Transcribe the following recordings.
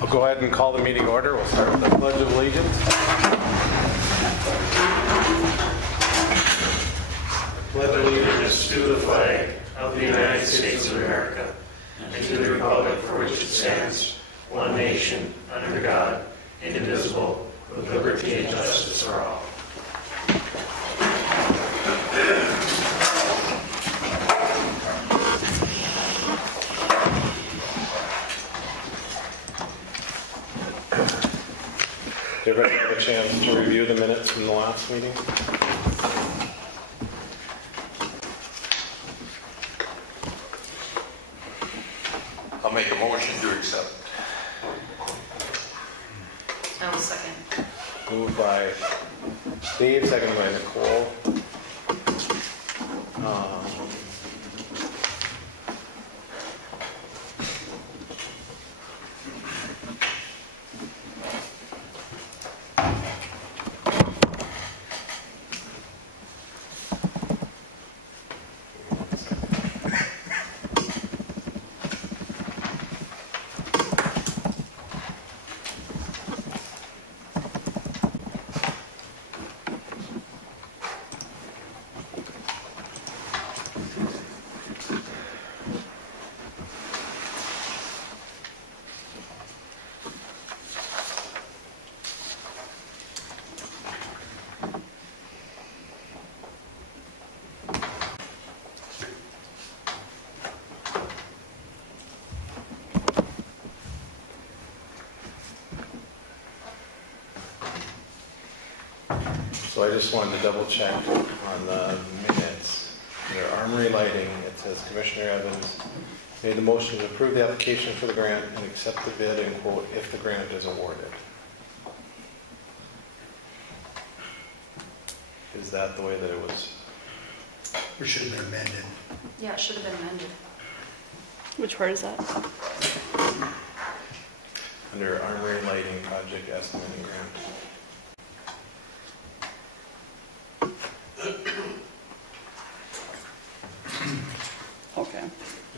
I'll go ahead and call the meeting order. We'll start with the Pledge of Allegiance. Pledge allegiance to the flag of the United States of America and to the republic for which it stands, one nation, under God, indivisible, with liberty and justice for all. Did everybody have a chance to review the minutes from the last meeting? I'll make a motion to accept. I will second. Moved by Steve, seconded by Nicole. So I just wanted to double check on the minutes. Under Armory Lighting, it says Commissioner Evans made the motion to approve the application for the grant and accept the bid and quote if the grant is awarded. Is that the way that it was? Or should have been amended. Yeah, it should have been amended. Which part is that? Under Armory Lighting Project Estimating Grant. Okay.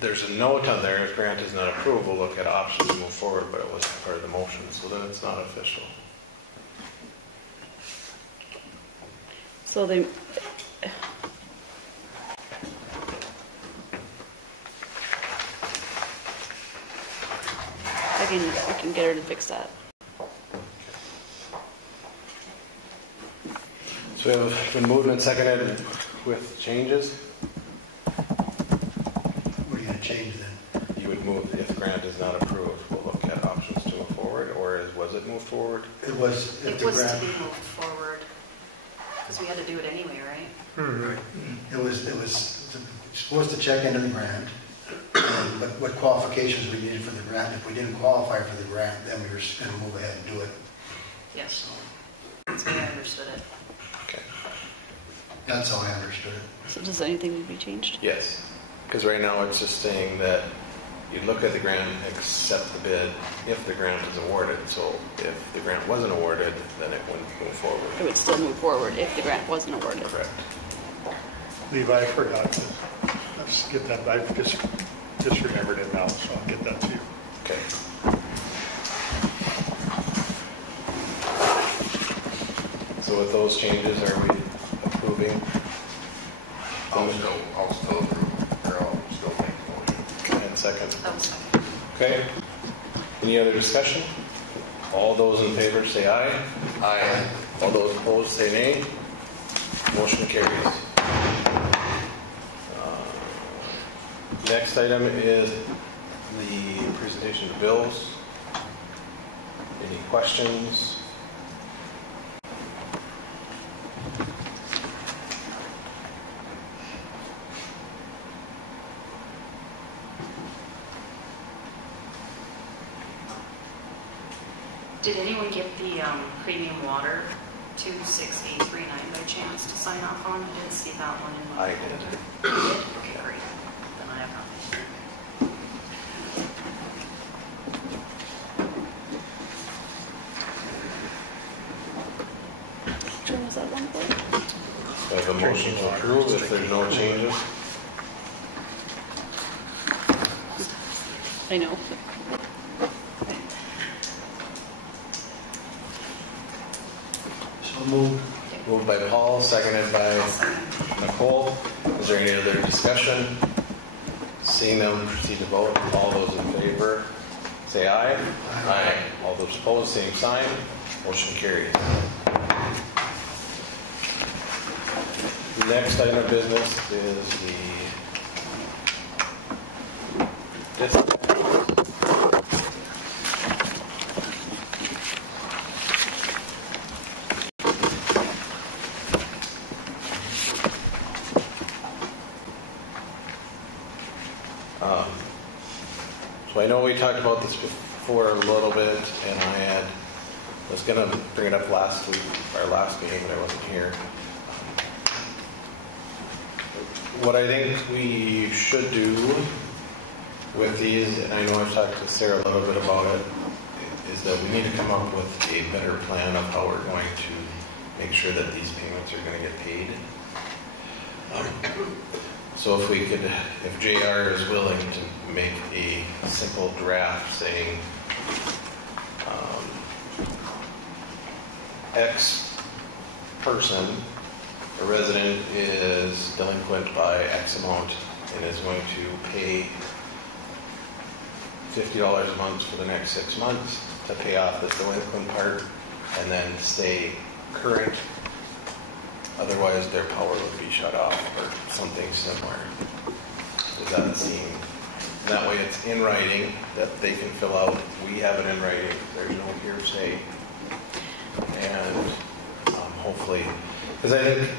There's a note on there, if grant is not approved, we'll look at options to move forward, but it wasn't part of the motion, so then it's not official. So they... I can get her to fix that. So we have been moved and seconded with changes. What are you going to change then? You would move, if grant is not approved, we'll look at options to move forward, or was it moved forward? It was, if It the was to grant, be moved forward, because we had to do it anyway, right? right. It was supposed to check into the grant, but what qualifications we needed for the grant. If we didn't qualify for the grant, then we were going to move ahead and do it. Yes. That's the way I understood it. Okay. That's how I understood it. So does anything need to be changed? Yes, because right now it's just saying that you look at the grant, accept the bid if the grant is awarded. So if the grant wasn't awarded, then it wouldn't move forward. It would still move forward if the grant wasn't awarded. Correct. Levi, I forgot to let's get that. I've just remembered it now, so I'll get that to you. Okay. So with those changes, are we approving? I'll still approve, or I'll still make the motion. Okay, and second. I will second. Okay. Any other discussion? All those in favor say aye. Aye. All those opposed say nay. Motion carries. Next item is the presentation of bills. Any questions? Did anyone get the premium water 26839 by chance to sign off on? I didn't see that one in my I folder. did. You did? Okay, great. Then I have nothing. Which one was that one for? So I have a motion to approve if there's no changes. I know. So moved. Moved by Paul, seconded by Nicole. Is there any other discussion? Seeing none, proceed to vote. All those in favor, say aye. Aye. All those opposed, same sign. Motion carries. Next item of business is the so I know we talked about this before a little bit, and I was going to bring it up last week, our last meeting, but I wasn't here. What I think we should do with these, and I know I've talked to Sarah a little bit about it, is that we need to come up with a better plan of how we're going to make sure that these payments are going to get paid. So if we could, if JR is willing to make a simple draft saying X person, a resident is delinquent by X amount and is going to pay $50 a month for the next 6 months to pay off this delinquent part and then stay current. Otherwise, their power would be shut off or something similar. Does that seem? That way it's in writing that they can fill out. We have it in writing. There's no hearsay. And hopefully, because I think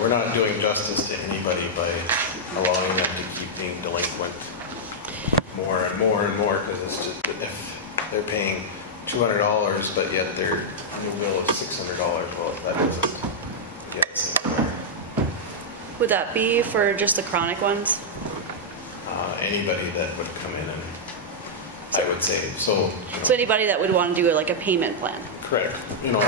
we're not doing justice to anybody by allowing them to keep being delinquent more and more and more, because it's just, if they're paying $200 but yet their new bill is $600, well, that doesn't get somewhere. Would that be for just the chronic ones? Anybody that would come in and I would say, so. So anybody that would want to do like a payment plan? Correct. You know,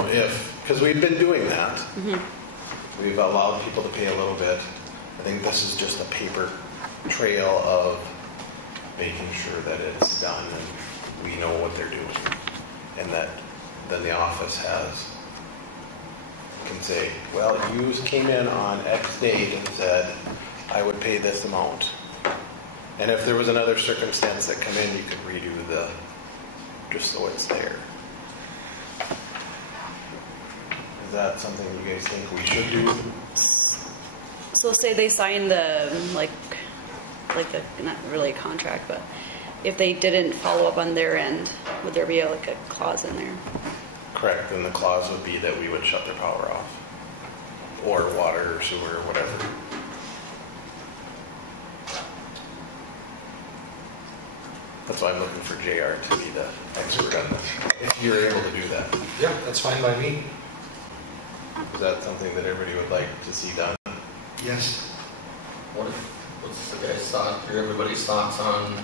because we've been doing that. Mm-hmm. We've allowed people to pay a little bit. I think this is just a paper trail of making sure that it's done and we know what they're doing. And that then the office can say, well, you came in on X date and said, I would pay this amount. And if there was another circumstance that come in, you could redo just so it's there. Is that something you guys think we should do? So say they sign the, like not really a contract, but if they didn't follow up on their end, would there be like a clause in there? Correct, and the clause would be that we would shut their power off. Or water or sewer or whatever. That's why I'm looking for JR to be the expert on this. If you're able to do that. Yeah, that's fine by me. Is that something that everybody would like to see done? Yes. What's the guy's thought, or everybody's thoughts on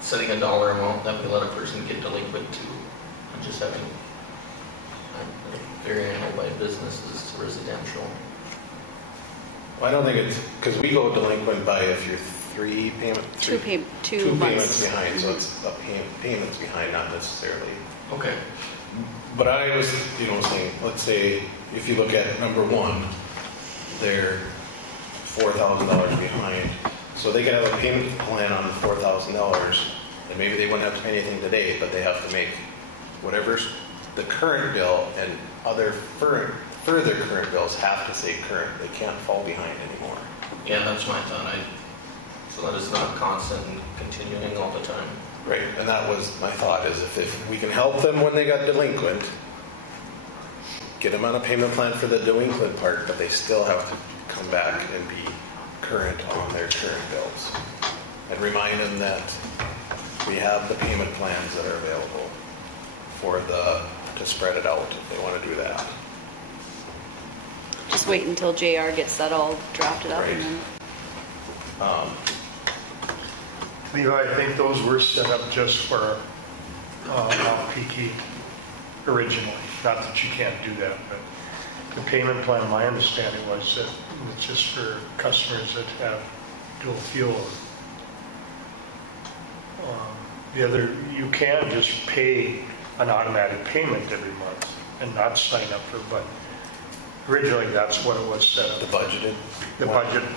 setting a dollar amount that we let a person get delinquent to, and just having varying by businesses to residential? Well, I don't think it's, because we go delinquent by if you're two payments behind, so it's a payments behind, not necessarily. Okay. But I was, saying, let's say if you look at number one, they're $4,000 behind. So they could have a payment plan on the $4,000, and maybe they wouldn't have to pay anything today, but they have to make whatever's the current bill, and other further current bills have to stay current. They can't fall behind anymore. Yeah, that's my thought. So that it's not constant and continuing all the time. Right, and that was my thought, is if we can help them when they got delinquent, get them on a payment plan for the delinquent part, but they still have to come back and be current on their current bills. And remind them that we have the payment plans that are available to spread it out if they want to do that. Just wait until JR gets that all drafted up. Right. And then... Levi, I think those were set up just for off-peaky originally. Not that you can't do that, but the payment plan, my understanding was that it's just for customers that have dual fuel. The other, you can just pay an automatic payment every month. and not sign up for, but originally that's what it was set The up. budgeted? The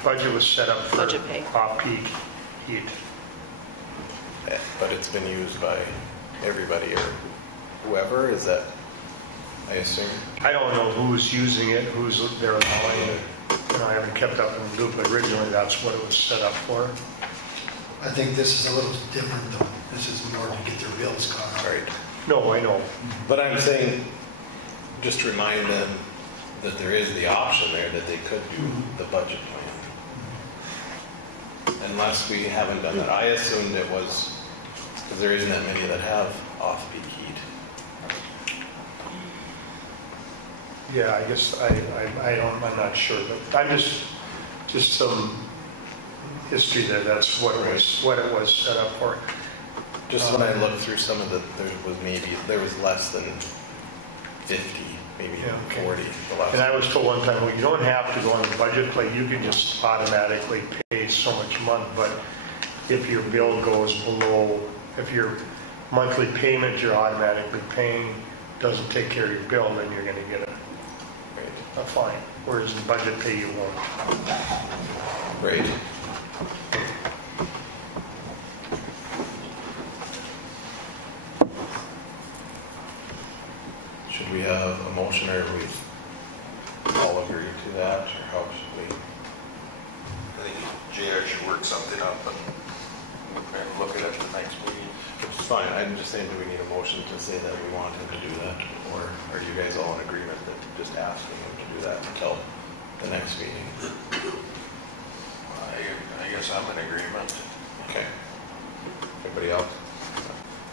budget was set up for Budget pay. off-peak heat. But it's been used by everybody or whoever, is that, I assume? I don't know who's using it, who's they're allowing it. You know, I haven't kept up in the loop, but originally that's what it was set up for. I think this is a little different though. This is more to get their bills caught up. Right. No, I know. But I'm saying, just to remind them that there is the option there that they could do the budget plan. Unless we haven't done that. I assumed it was, because there isn't that many that have off-peak heat. Yeah, I guess I'm not sure, but I'm just some history there. That's what it was set up for. Just when I looked through some of there was less than 50, maybe Yeah, okay. 40. The last And I was told one time, well, you don't have to go on the budget play, you can just automatically pay so much a month, but if your bill goes below, if your monthly payment you're automatically paying doesn't take care of your bill, then you're going to get a fine, whereas in budget pay you won't. Right. Should we have a motion or we all agree to that, or how should we? I think JR should work something up and look at it the next meeting. Which is fine, I'm just saying, do we need a motion to say that we want him to do that? Or are you guys all in agreement that just asking him to do that until the next meeting? I guess I'm in agreement. Okay. Everybody else?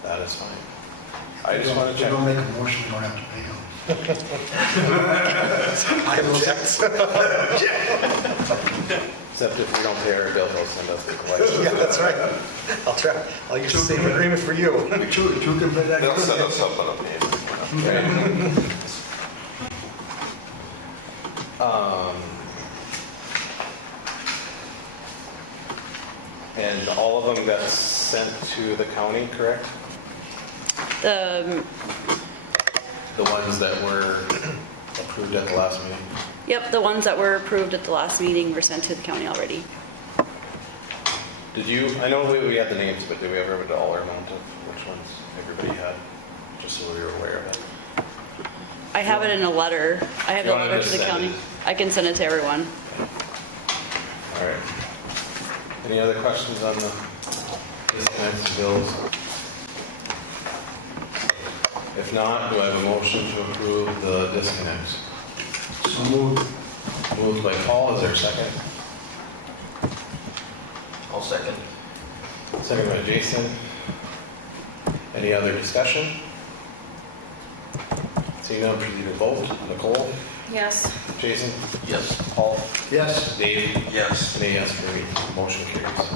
That is fine. I just want to check. Don't make a motion, we don't have to pay them. I object. Except if we don't pay our bill, they'll send us a license. Yeah, that's right. I'll try. I'll use the same agreement for you. Two can pay that. They'll send us something up here. And all of them got sent to the county, correct? The The ones that were approved at the last meeting? Yep, the ones that were approved at the last meeting were sent to the county already. Did you, I know we had the names, but did we ever have a dollar amount of which ones everybody had? Just so we were aware of it. I have it in a letter. I have You the wanna letter just to the send county. it? I can send it to everyone. All right. Any other questions on the disconnects bills? If not, do I have a motion to approve the disconnects? So moved. Moved by Paul, is there a second? I'll second. Second by Jason. Any other discussion? Seeing none, proceed to vote. Nicole? Yes. Jason? Yes. Paul? Yes. Dave? Yes. And a yes for me. Motion carries.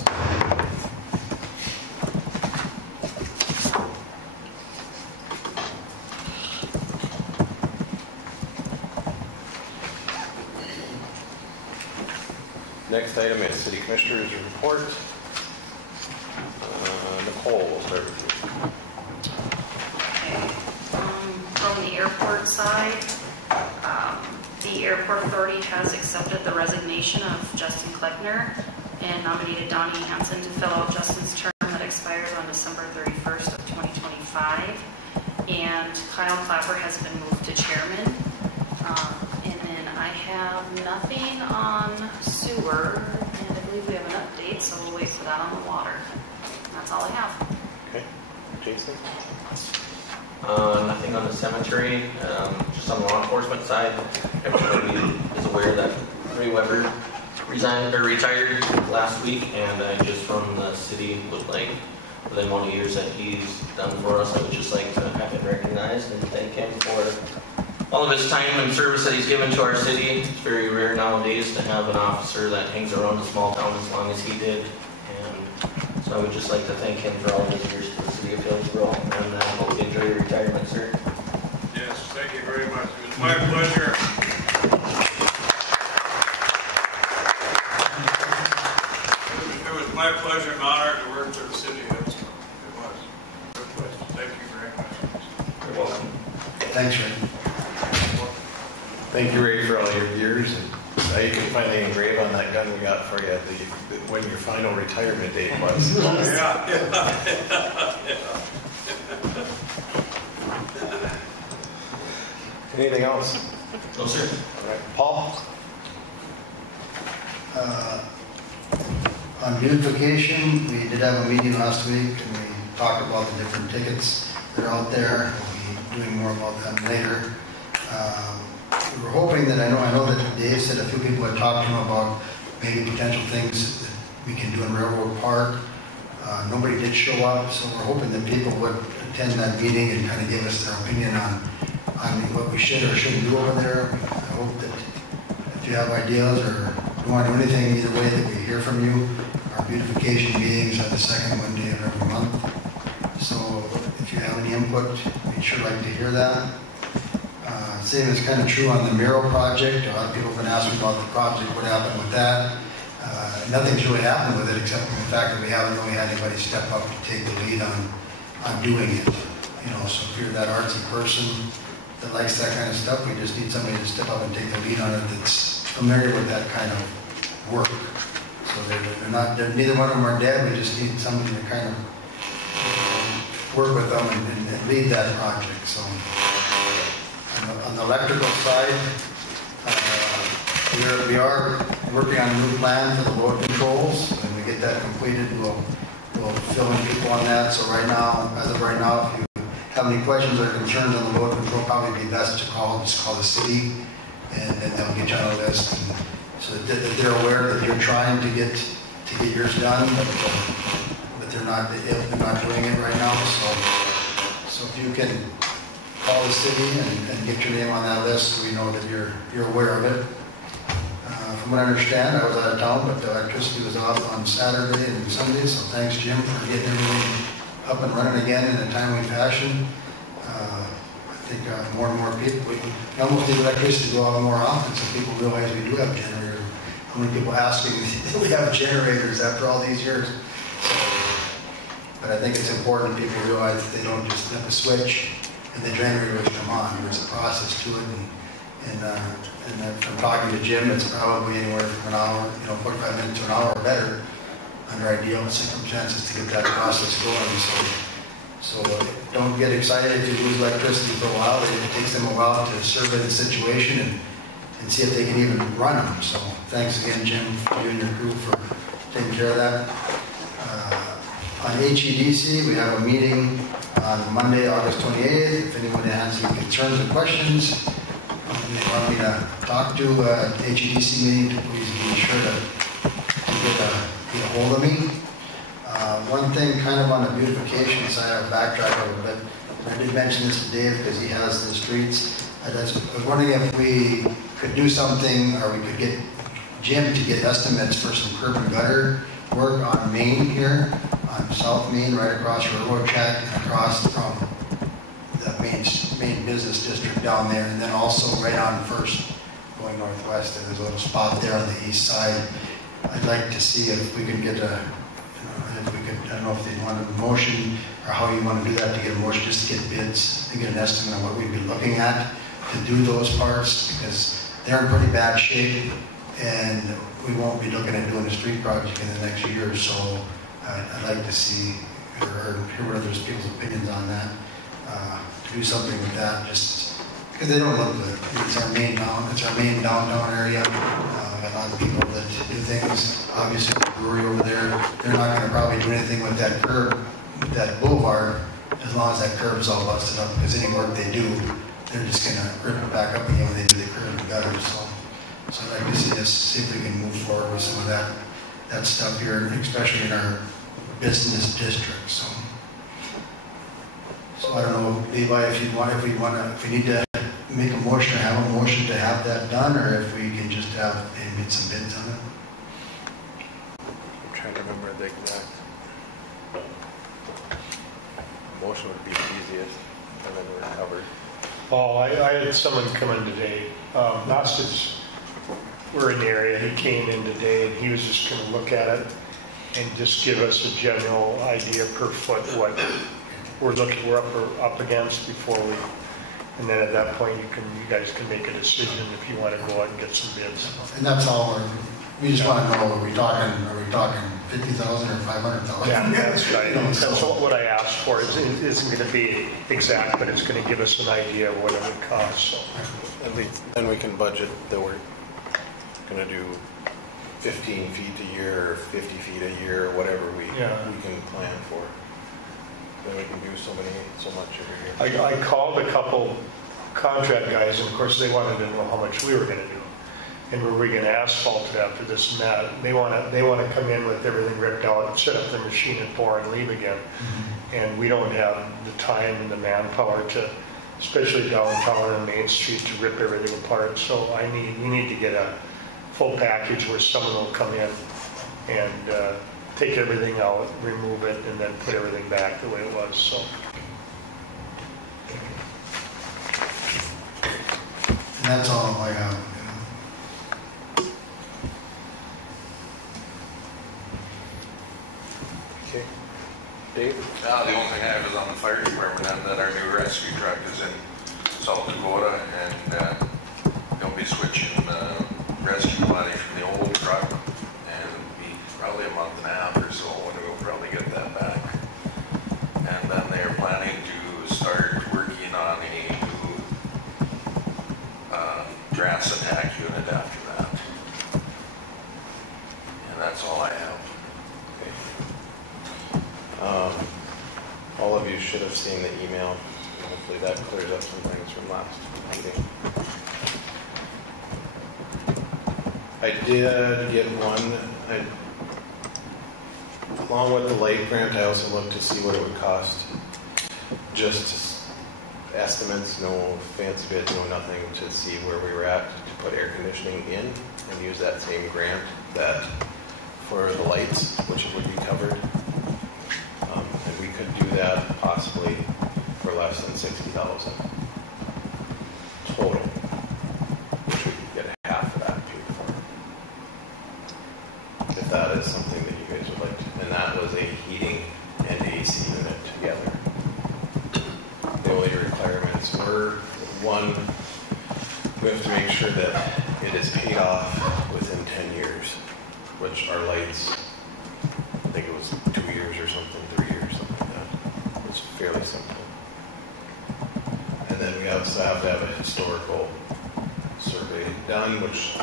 Next item is City Commissioner's report. Nicole, we'll start with you. From the airport side, the airport authority has accepted the resignation of Justin Kleckner and nominated Donnie Hansen to fill out Justin's term that expires on December 31st of 2025. And Kyle Clapper has been moved to chairman. And then I have nothing on sewer, and I believe we have an update, so we'll wait for that on the water. And that's all I have. Okay. Jason? Nothing on the cemetery, just on the law enforcement side. Everybody is aware that Ray Weber retired last week, and I just from the city would like, for the amount of years that he's done for us, I would just like to have him recognized and thank him for all of his time and service that he's given to our city. It's very rare nowadays to have an officer that hangs around a small town as long as he did, and so I would just like to thank him for all of his years for the city of Hillsborough, and I hope you enjoy your retirement, sir. Yes, thank you very much. It was my pleasure. It was my pleasure and honor to work for the city of Hillsborough. It was. Good place. Thank you very much. You're welcome. Thanks, Rick. Thank you, Ray, for all your years. And now you can finally engrave on that gun we got for you when your final retirement date was. Yeah. Anything else? No, sir. All right, Paul? On beautification, we did have a meeting last week, and we talked about the different tickets that are out there. We'll be doing more about them later. We were hoping that, I know that Dave said a few people had talked to him about maybe potential things that we can do in Railroad Park. Nobody did show up, so we're hoping that people would attend that meeting and kind of give us their opinion on what we should or shouldn't do over there. I hope that if you have ideas or you want to do anything, either way, that we hear from you. Our beautification meetings are the second Monday of every month. So if you have any input, we'd sure like to hear that. Same is kind of true on the mural project. A lot of people have been asking about the project, what happened with that. Nothing's really happened with it except for the fact that we haven't really had anybody step up to take the lead on doing it. So if you're that artsy person that likes that kind of stuff, we just need somebody to step up and take the lead on it that's familiar with that kind of work. So neither one of them are dead. We just need somebody to kind of work with them and lead that project. So on the electrical side, we are working on a new plan for the load controls. When we get that completed, we'll fill in people on that. So right now, as of right now, if you have any questions or concerns on the load control, probably be best to just call the city, and then they'll get you on a list. And so that they're aware that you're trying to get yours done, but they're not doing it right now. So if you can call the city and get your name on that list, so we know that you're aware of it. From what I understand, I was out of town, but the electricity was off on Saturday and Sunday, so thanks, Jim, for getting everything up and running again in a timely fashion. I think more and more people, we almost need electricity to go out more often, so people realize we do have generators. How many people asking if we have generators after all these years? But I think it's important people realize that they don't just flip a switch and the generators come on. There's a process to it, and from talking to Jim, it's probably anywhere from an hour, 45 minutes to an hour or better under ideal circumstances to get that process going. So don't get excited if you lose electricity for a while. It takes them a while to survey the situation and see if they can even run them. So thanks again, Jim, for you and your crew for taking care of that. On HEDC, we have a meeting on Monday, August 28th. If anyone has any concerns or questions, you want me to talk to HEDC meeting, please be sure to get a hold of me. One thing kind of on the beautification side, I'll backtrack a little bit. I did mention this to Dave because he has the streets. I was wondering if we could do something, or we could get Jim to get estimates for some curb and gutter work on Main here, on South Main, right across Railroad Track and across from the main business district down there, and then also right on First going northwest. There's a little spot there on the east side. I'd like to see if we could get I don't know if they want a motion or how you want to do that, to get a motion, just to get bids, to get an estimate on what we'd be looking at to do those parts, because they're in pretty bad shape, and we won't be looking at doing a street project in the next year or so. I'd like to see or hear what other people's opinions on that, to do something with that, just because they don't look good. It's our main downtown area. A lot of people that do things, obviously the brewery over there, they're not going to probably do anything with that curb, that boulevard, as long as that curb is all busted up, because any work they do, they're just going to rip it back up again when they do the curb and gutters. So I'd like to see if we can move forward with some of that stuff here, especially in our business district. So I don't know, Levi, if we need to make a motion or have a motion to have that done, or if we can just have maybe some bids on it. I'm trying to remember the exact motion would be the easiest, and then we're covered. Oh, I had someone come in today. Nosted's, we're in the area. He came in today, and he was just going to look at it and just give us a general idea per foot what we're up against before we And then at that point, you guys can make a decision if you want to go out and get some bids. And that's all we just want to know, are we talking 50,000 or 500,000? Yeah, that's right. You know, That's so- what I asked for. It isn't going to be exact, but it's going to give us an idea of what it would cost, so. At least then we can budget that we're gonna do 15 feet a year or 50 feet a year, or whatever we can plan for. Then we can do so much every year. I called a couple contract guys, and of course, they wanted to know how much we were going to do. And were we going to asphalt it after this and that? They want to come in with everything ripped out, set up the machine and pour and leave again. And we don't have the time and the manpower to, especially downtown and Main Street, to rip everything apart. So we need to get a full package where someone will come in and take everything out, remove it, and then put everything back the way it was. So. And that's all I have. Okay. Dave? The only thing I have is on the fire department, and that our new rescue truck is in South Dakota, and they'll be switching the rescue body from the old truck, and it'll be probably a month and a half or so when we'll probably get that back. And then they're planning to start working on a new grass attack unit after that. And that's all I have. All of you should have seen the email. Hopefully that clears up some things from last meeting. I did get one. Along with the light grant, I also looked to see what it would cost. Just estimates, no fancy bids, no nothing, to see where we were at to put air conditioning in and use that same grant that for the lights, which would be covered. And we could do that possibly for less than $60,000 total, which we could get half of that paid for. If that is something that you guys would like to, and that was a heating and AC unit together. The only requirements were, one, we have to make sure that it is paid off within 10 years, which our lights, I think it was 2 years or something, 3 years, something like that. It was fairly simple. And then we also have to have a historical survey done, which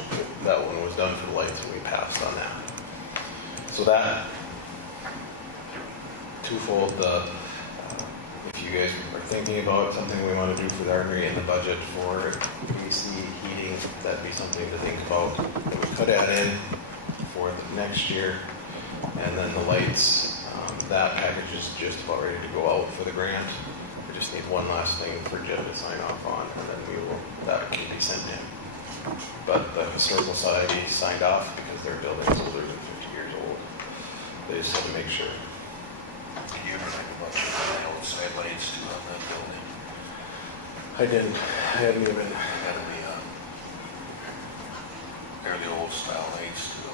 that one was done for the lights, and we passed on that. So that, twofold, if you guys are thinking about something we want to do for the armory in the budget for AC, heating, that'd be something to think about that we could add in for the next year. And then the lights, that package is just about ready to go out for the grant. We just need one last thing for Jim to sign off on, and then that can be sent in. But the Historical Society signed off because their building is older than 50 years old. They just had to make sure. Can you ever think about the outside lights too on that building? I didn't. I hadn't even. Gotta be they're the old style lights too.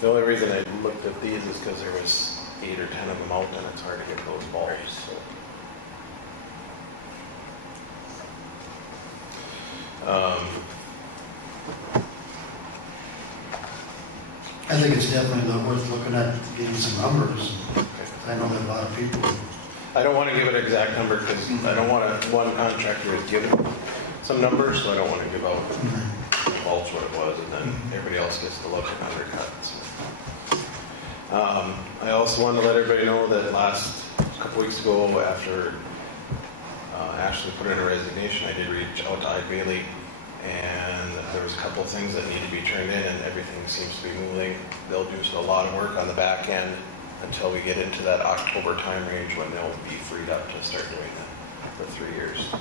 The only reason I looked at these is because there was 8 or 10 of them out, and it's hard to get those bulbs. So. I think it's definitely worth looking at, getting some numbers. I know that a lot of people. I don't want to give an exact number because I don't want to, one contractor is giving some numbers, so I don't want to give out mulch what it was, and then everybody else gets to look and undercut. So. I also want to let everybody know that last couple weeks ago, after Ashley put in her resignation, I did reach out to Ike Bailey, and there was a couple of things that need to be turned in, and everything seems to be moving. They'll do a lot of work on the back end until we get into that October time range when they'll be freed up to start doing that for 3 years,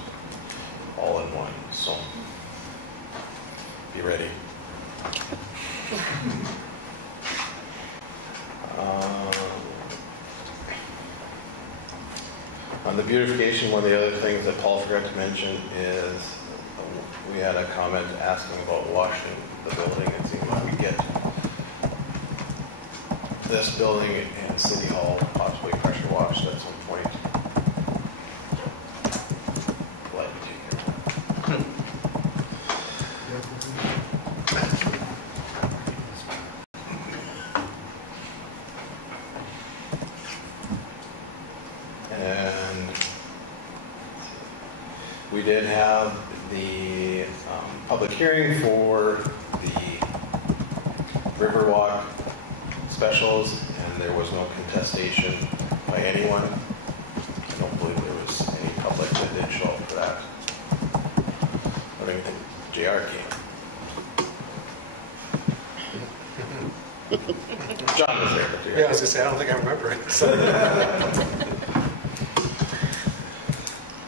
all in one. So be ready. On the beautification, one of the other things that Paul forgot to mention is we had a comment asking about washing the building. It seemed like we get this building and City Hall possibly pressure washed at some point. Glad to take care of We did have the public hearing for the Riverwalk specials, and there was no contestation by anyone. I don't believe there was any public that did show up for that. I don't even think JR came. John was there, but Yeah, I was gonna say, I don't think I remember it.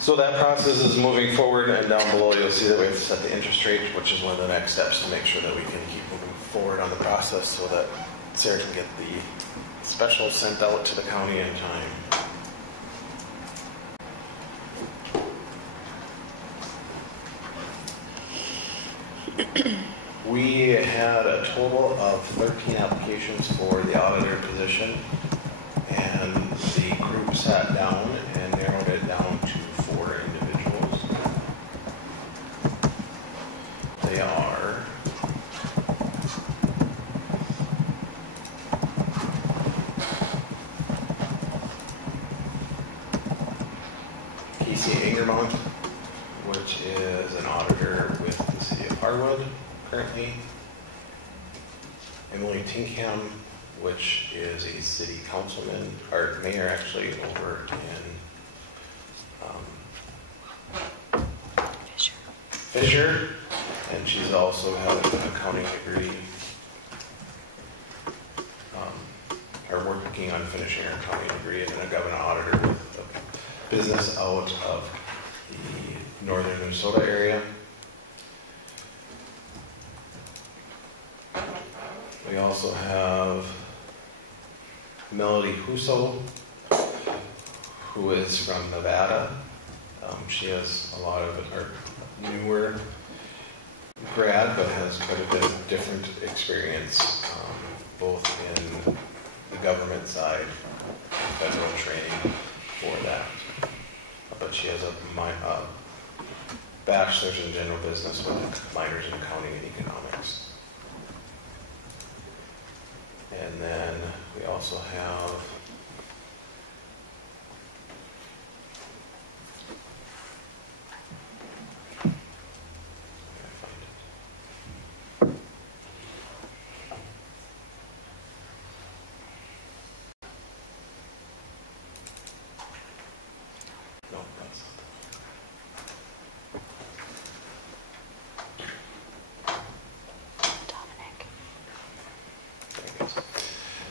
So that process is moving forward, and down below you'll see that we have to set the interest rate, which is one of the next steps to make sure that we can keep moving forward on the process so that Sarah can get the special sent out to the county in time. We had a total of 13 applications for the auditor position, and the group sat down and narrowed it down to 4 individuals. They are Casey Angermont, which is an auditor with the city of Harwood currently. Emily Tinkham, which is a city councilman, or mayor actually, over in Fisher, and she's also had an accounting degree, or working on finishing her accounting degree, and then a government auditor with a business out of the northern Minnesota area. We also have Melody Huso, who is from Nevada. She has a lot of, or newer grad, but has quite a bit of different experience, both in the government side, federal training for that. But she has a bachelor's in general business with minors in accounting and economics. And then we also have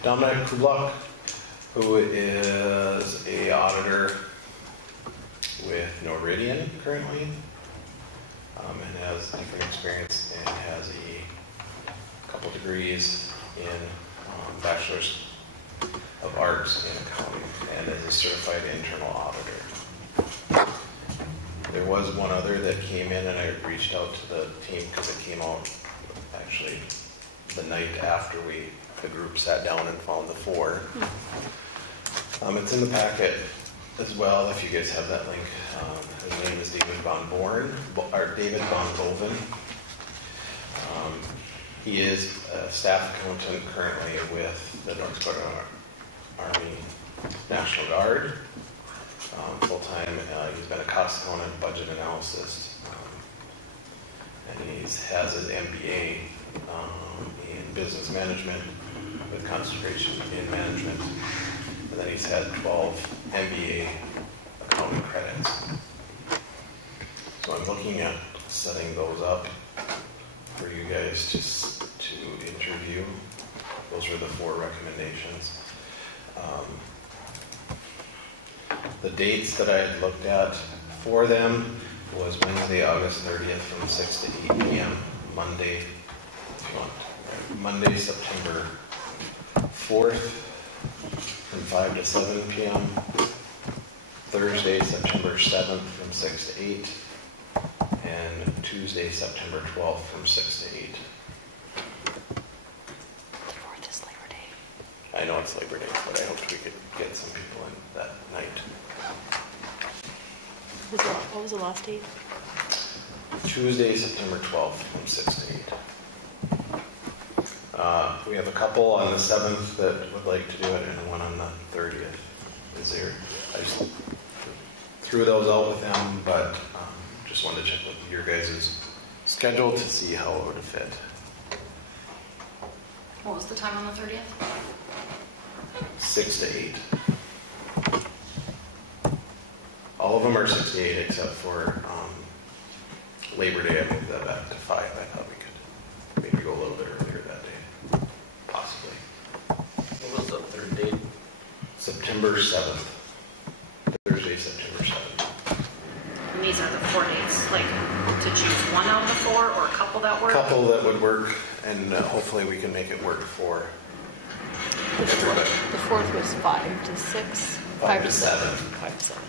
Dominic Kubluk, who is a auditor with Noridian currently, and has different experience and has a couple degrees in Bachelor's of Arts in Accounting and is a certified internal auditor. There was one other that came in, and I reached out to the team because it came out actually the night after the group sat down and found the 4. It's in the packet as well, if you guys have that link. His name is David Von Boven. He is a staff accountant currently with the North Dakota Army National Guard. Full-time, he's been a cost accountant, budget analysis, and he has his MBA in business management with concentration in management, and then he's had 12 MBA accounting credits. So I'm looking at setting those up for you guys to interview. Those are the 4 recommendations. The dates that I had looked at for them was Wednesday, August 30th from 6 to 8 p.m. Monday, if you want, Monday, September 4th from 5 to 7 p.m. Thursday, September 7th from 6 to 8, and Tuesday, September 12th from 6 to 8. The 4th is Labor Day. I know it's Labor Day, but I hoped we could get some people in that night. What was the last date? Tuesday, September 12th from 6 to 8. We have a couple on the 7th that would like to do it, and one on the 30th. I just threw those out with them, but just wanted to check with your guys' schedule to see how it would fit. What was the time on the 30th? 6 to 8. All of them are 6 to 8 except for Labor Day. I moved that back to 5. I thought we could maybe go a little bit earlier that day, possibly. What was the third date? September 7th. Thursday, September 7th. And these are the 4 dates, like to choose one out of the 4 or a couple that A work? couple that would work, and hopefully we can make it work for The 4th was 5 to 6. 5 to 7. 5 to 7.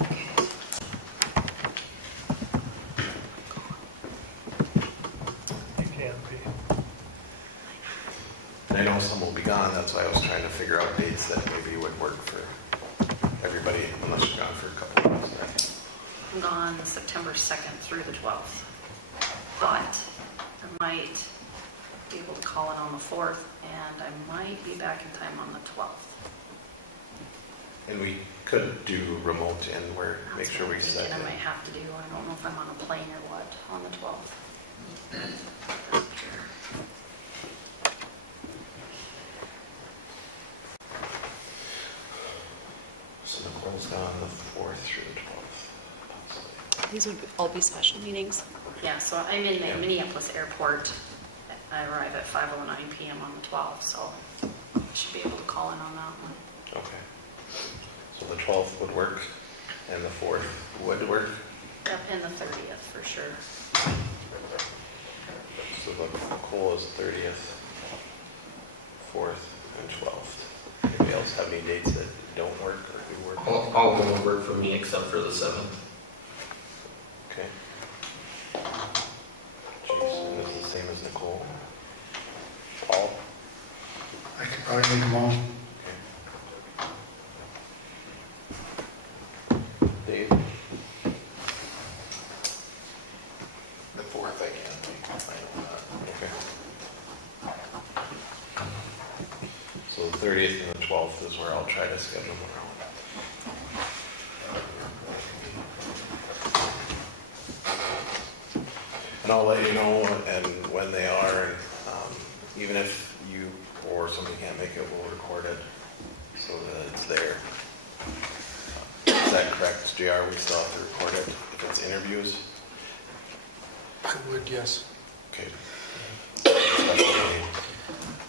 Okay. You can be. And I know some will be gone, that's why I was trying to figure out dates that maybe would work for everybody, unless you're gone for a couple of weeks. I'm gone September 2nd through the 12th. But I might be able to call in on the 4th, and I might be back in time on the 12th. And we could do remote and where, make sure we That's set what I'm it. thinking I might have to do. I don't know if I'm on a plane or what on the 12th. So Nicole's gone the 4th through the 12th, possibly. These would all be special meetings. Yeah, so I'm in the Yeah. Minneapolis airport. I arrive at 5:09 p.m. on the 12th, so I should be able to call in on that one. Okay. So the 12th would work, and the 4th would work. Yep, and the 30th for sure. So Nicole is 30th, 4th, and 12th. Anybody else have any dates that don't work or do work? All of them will work for me except for the 7th. Okay. Jason is the same as Nicole. Paul? I could probably make them all. Okay. Dave? The 4th I can't make. I know that. Okay. So the 30th and the 12th is where I'll try to schedule them around. And I'll let you know and when they are, and even if you or somebody can't make it, we'll record it so that it's there. Is that correct, JR? We still have to record it if it's interviews? I would, yes. Okay.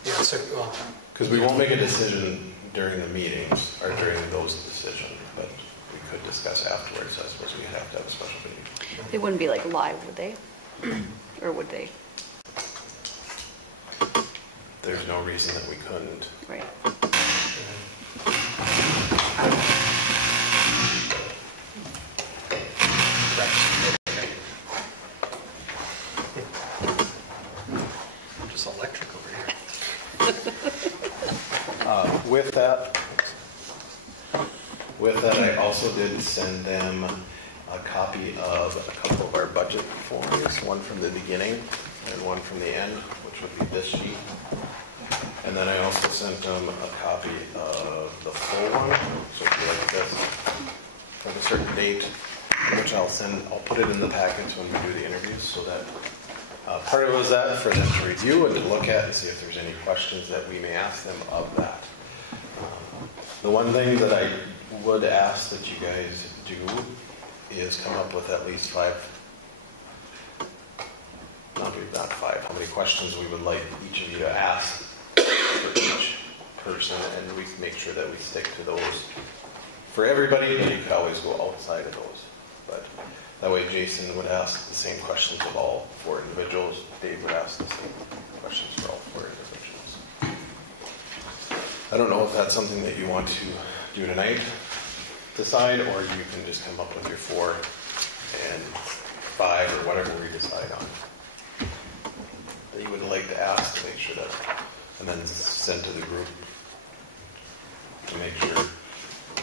Yeah, so, well, Because we won't make a decision during the meetings, or during those decisions, but we could discuss afterwards. I suppose we'd have to have a special meeting. They wouldn't be like live, would they? Or would they? There's no reason that we couldn't. Right. I'm just electric over here. With that, I also did send them a copy of a couple of our budget forms, one from the beginning and one from the end, which would be this sheet. And then I also sent them a copy of the full one, so if you like this, for a certain date, which I'll put it in the package when we do the interviews, so that part of it was that for them to review and to look at and see if there's any questions that we may ask them of that. The one thing that I would ask that you guys do is come up with at least how many questions we would like each of you to ask for each person, and we make sure that we stick to those for everybody, but you could always go outside of those. But that way Jason would ask the same questions of all 4 individuals, Dave would ask the same questions for all 4 individuals. I don't know if that's something that you want to do tonight, decide, or you can just come up with your 4 and 5 or whatever we decide on that you would like to ask to make sure that, and then send to the group to make sure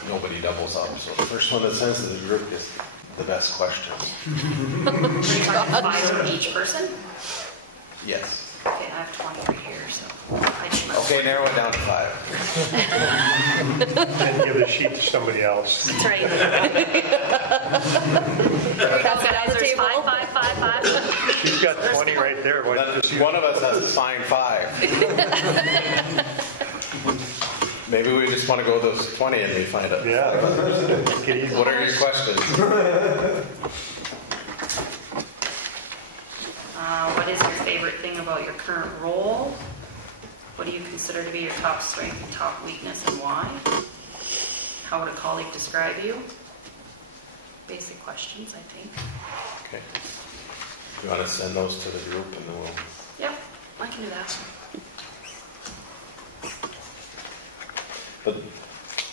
nobody doubles up. So the first one that sends to the group is the best question. Are you talking 5 for each person? Yes. Okay, I have 20 right here, so I just Okay, narrow it down to 5. And give the sheet to somebody else. That's right. That's Guys, at the there's table. 5, 5, One of us has to sign 5. Maybe we just want to go to 20 and we find it. Yeah. What are your questions? What is your favorite thing about your current role? What do you consider to be your top strength and top weakness, and why? How would a colleague describe you? Basic questions, I think. Okay. You want to send those to the group and then we'll... Yep, I can do that. But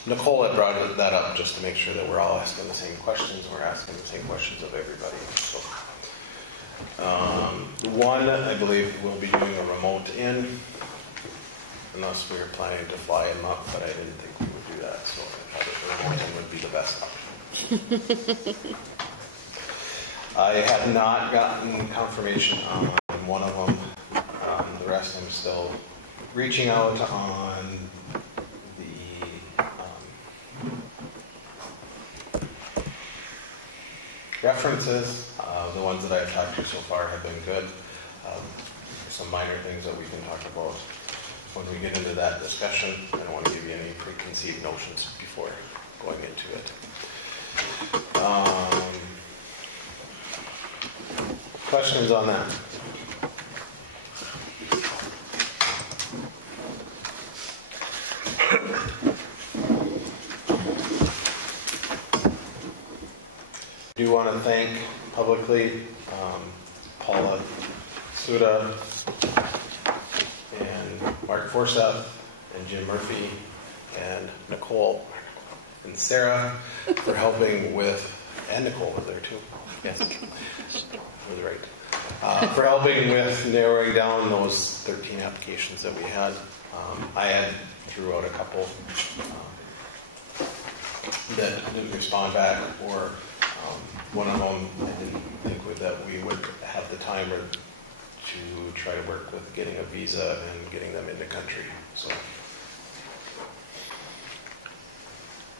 Nicole had brought that up just to make sure that we're all asking the same questions. We're asking the same questions of everybody. So, one, I believe we'll be doing a remote in, unless we were planning to fly him up, but I didn't think we would do that. So I thought the remote in would be the best option. I have not gotten confirmation on one of them. The rest I'm still reaching out on the references. The ones that I've talked to so far have been good. There's some minor things that we can talk about when we get into that discussion. I don't want to give you any preconceived notions before going into it. Questions on that? I do want to thank publicly Paula Suda and Mark Forseth and Jim Murphy and Nicole and Sarah for helping with, and Nicole was there too. Yes, was right. For helping with narrowing down those 13 applications that we had. I had threw out a couple that didn't respond back, or one of them I didn't think that we would have the time to try to work with getting a visa and getting them into country. So,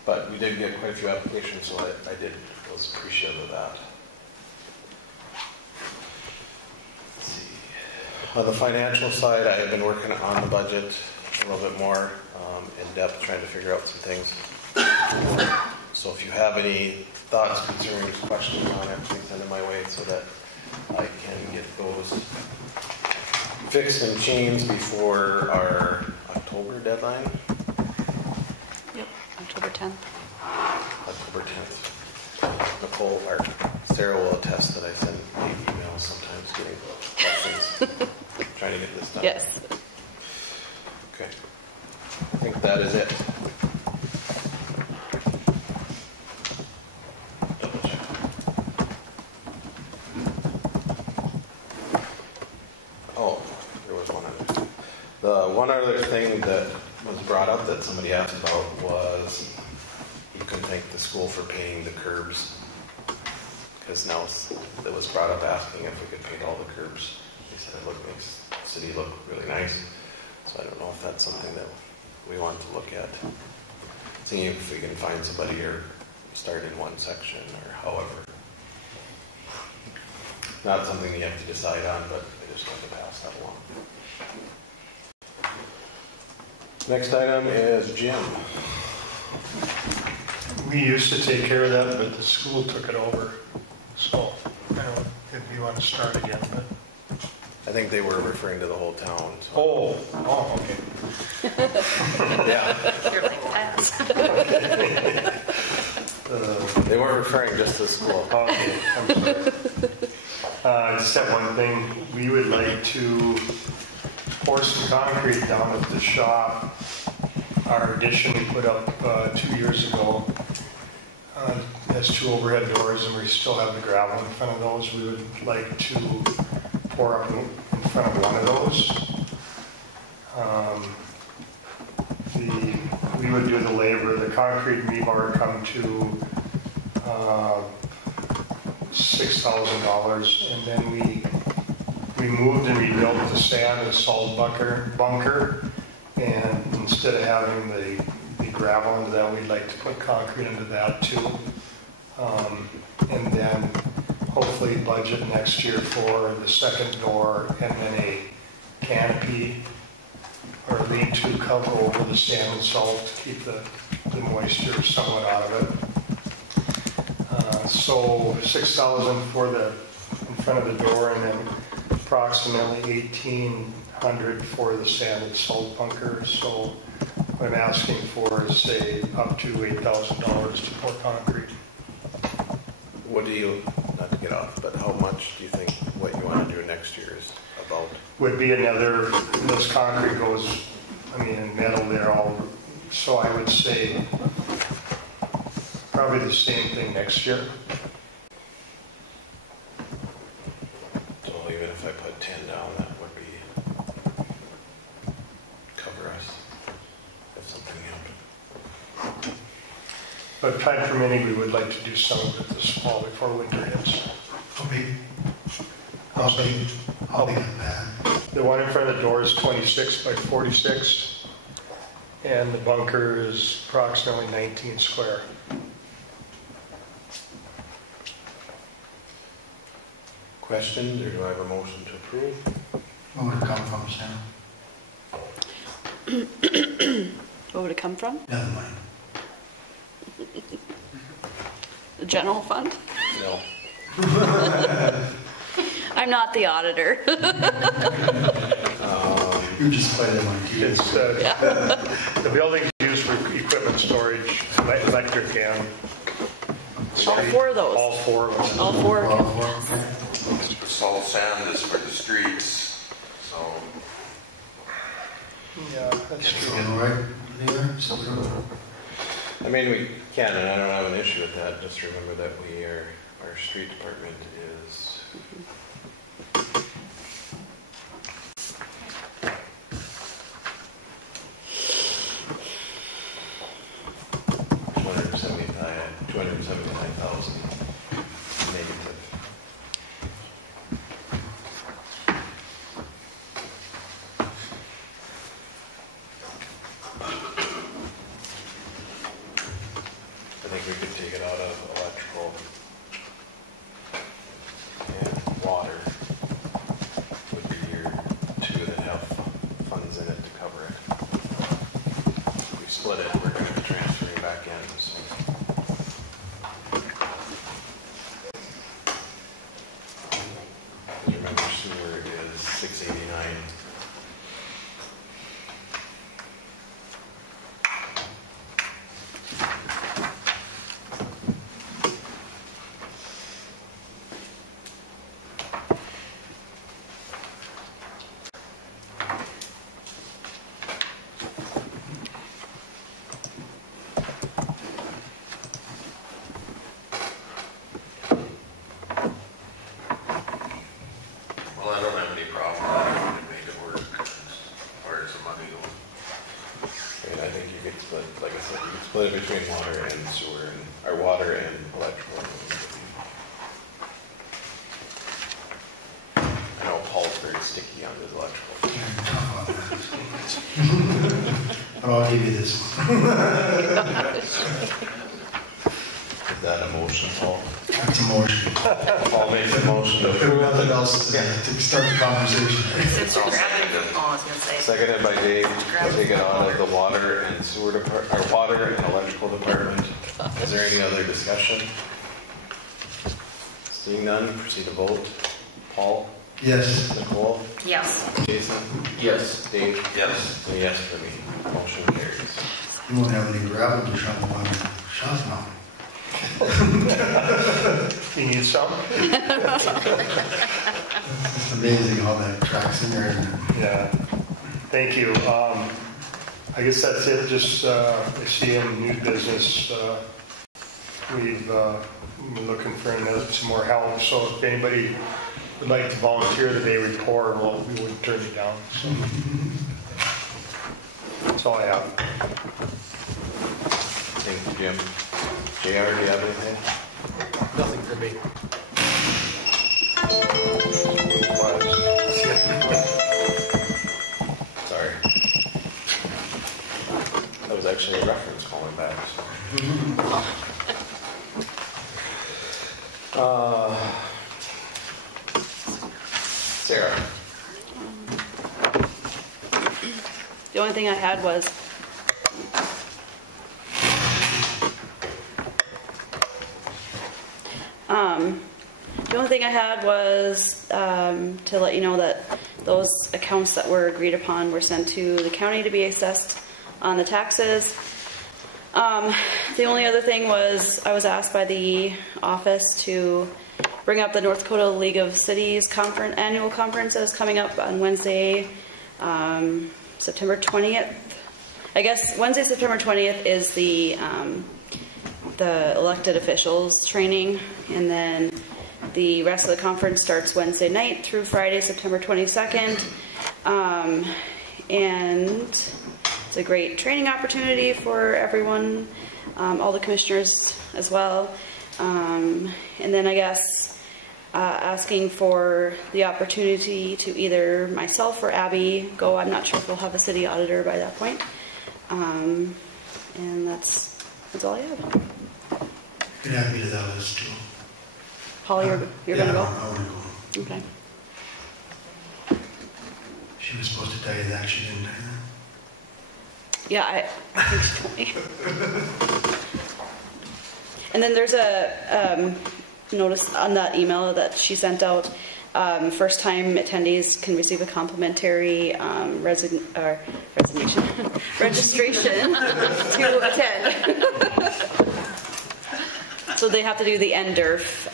but we did get quite a few applications, so I was appreciative of that. Let's see. On the financial side, I have been working on the budget a little bit more in depth, trying to figure out some things. So if you have any thoughts, concerns, questions on it, please send them my way so that I can get those fixed and changed before our October deadline. Yep, October 10th. October 10th. Nicole or Sarah will attest that I send 8 emails sometimes getting questions, trying to get this done. Yes. Okay. I think that is it. Double check. Oh, there was one other thing. The one other thing that was brought up that somebody asked about was he couldn't thank the school for painting the curbs, because now it was brought up asking if we could paint all the curbs. He said it makes the city look really nice. So I don't know if that's something that we want to look at. Seeing if we can find somebody or start in one section or however. Not something you have to decide on, but I just want to pass that along. Next item is gym. We used to take care of that, but the school took it over. So I don't know if you want to start again, but. I think they were referring to the whole town. So. Oh, okay. Yeah. You're like, pass. They weren't referring just to the school. Okay, I'm sorry. Just have one thing. We would like to pour some concrete down at the shop. Our addition we put up 2 years ago has 2 overhead doors, and we still have the gravel in front of those. We would like to pour up in front of one of those. We would do the labor. The concrete and rebar come to $6,000, and then we moved and rebuilt the sand and salt bunker, and instead of having the gravel into that, we'd like to put concrete into that too, and then hopefully budget next year for the second door and then a canopy or lean-to cover over the sand and salt to keep the moisture somewhat out of it. So $6,000 for the in front of the door, and then approximately $1,800 for the sand and salt bunker. So what I'm asking for is say up to $8,000 to pour concrete. What do you, not to get off, but how much do you think what you want to do next year is about? Would be another, this concrete goes, I mean, in metal there all, so I would say probably the same thing next year. So even if I put 10 down, that would be, cover us if something happened. But time permitting, we would like to do some of it this fall before winter hits. How big is that? The one in front of the door is 26 by 46, and the bunker is approximately 19 square. Questions, or do I have a motion to approve? Where would it come from, Sam? Where would it come from? Never mind. The general fund? No. I'm not the auditor. You just played it on TV. It's, the building's used for equipment storage, electric and All four of those. all four of them. All four. The salt sand is for the streets, so Yeah, that's true. All right, there, so I mean, we can, and I don't have an issue with that. Just remember that we are, our street department is $279,000 negative. I think we could take it out of electrical and water would be your two that have funds in it to cover it. If we split it, we're going to be transferring back in. So. Remember, sewer is $689. well, I don't have any problem with that. We make it work as far as the money goes. And I think you could split, like I said, you could split it between water and sewer, or water and electrical. I know Paul's very sticky on his electrical. I'll give you this one. Is that a motion, Paul? That's a motion. Paul makes a motion to There's approve. nothing else to start the conversation. Since you're grabbing, oh, I was gonna say. Seconded by Dave, to take it out of the water and sewer department, or water and electrical department. Is there any other discussion? Seeing none, proceed to vote. Paul? Yes. Nicole? Yes. Jason? Yes. Dave? Yes. And yes for me. Motion carries. You won't have any gravel to shovel on your shop now. You need some? It's amazing how that tracks in there, isn't it? Yeah. Thank you. I guess that's it. Just, I see in new business, we've been looking for some more help. So if anybody would like to volunteer the day report, well, we wouldn't turn you down. So that's all I have. Thank you, Jim. JR, do you have anything? Nothing for me. Sorry. That was actually a reference calling back. So. Sarah. The only thing I had was to let you know that those accounts that were agreed upon were sent to the county to be assessed on the taxes. The only other thing was I was asked by the office to bring up the North Dakota League of Cities annual conference that is coming up on Wednesday, September 20th. I guess Wednesday, September 20th is the elected officials training, and then the rest of the conference starts Wednesday night through Friday, September 22nd. And it's a great training opportunity for everyone, all the commissioners as well. And then I guess asking for the opportunity to either myself or Abby go. I'm not sure if we'll have a city auditor by that point. And that's all I have. You can add me to that list too. Paul, you're going to go? I want to go. Okay. She was supposed to tell you that, she didn't tell you that. Yeah, I think she told me. And then there's a notice on that email that she sent out. First time attendees can receive a complimentary registration to attend. So they have to do the NDERF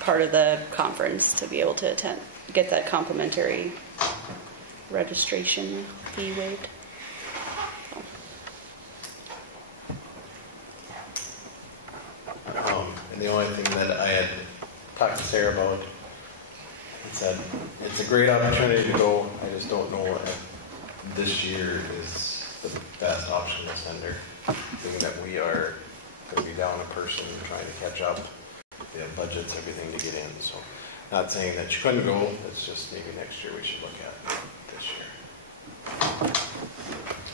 part of the conference to be able to get that complimentary registration fee waived. And the only thing that I had talked to Sarah about, it said it's a great opportunity to go. I just don't know if this year is the best option to send her, thinking that we are going to be down a person trying to catch up. We have budgets, everything to get in. So, not saying that she couldn't go. It's just maybe next year we should look at this year,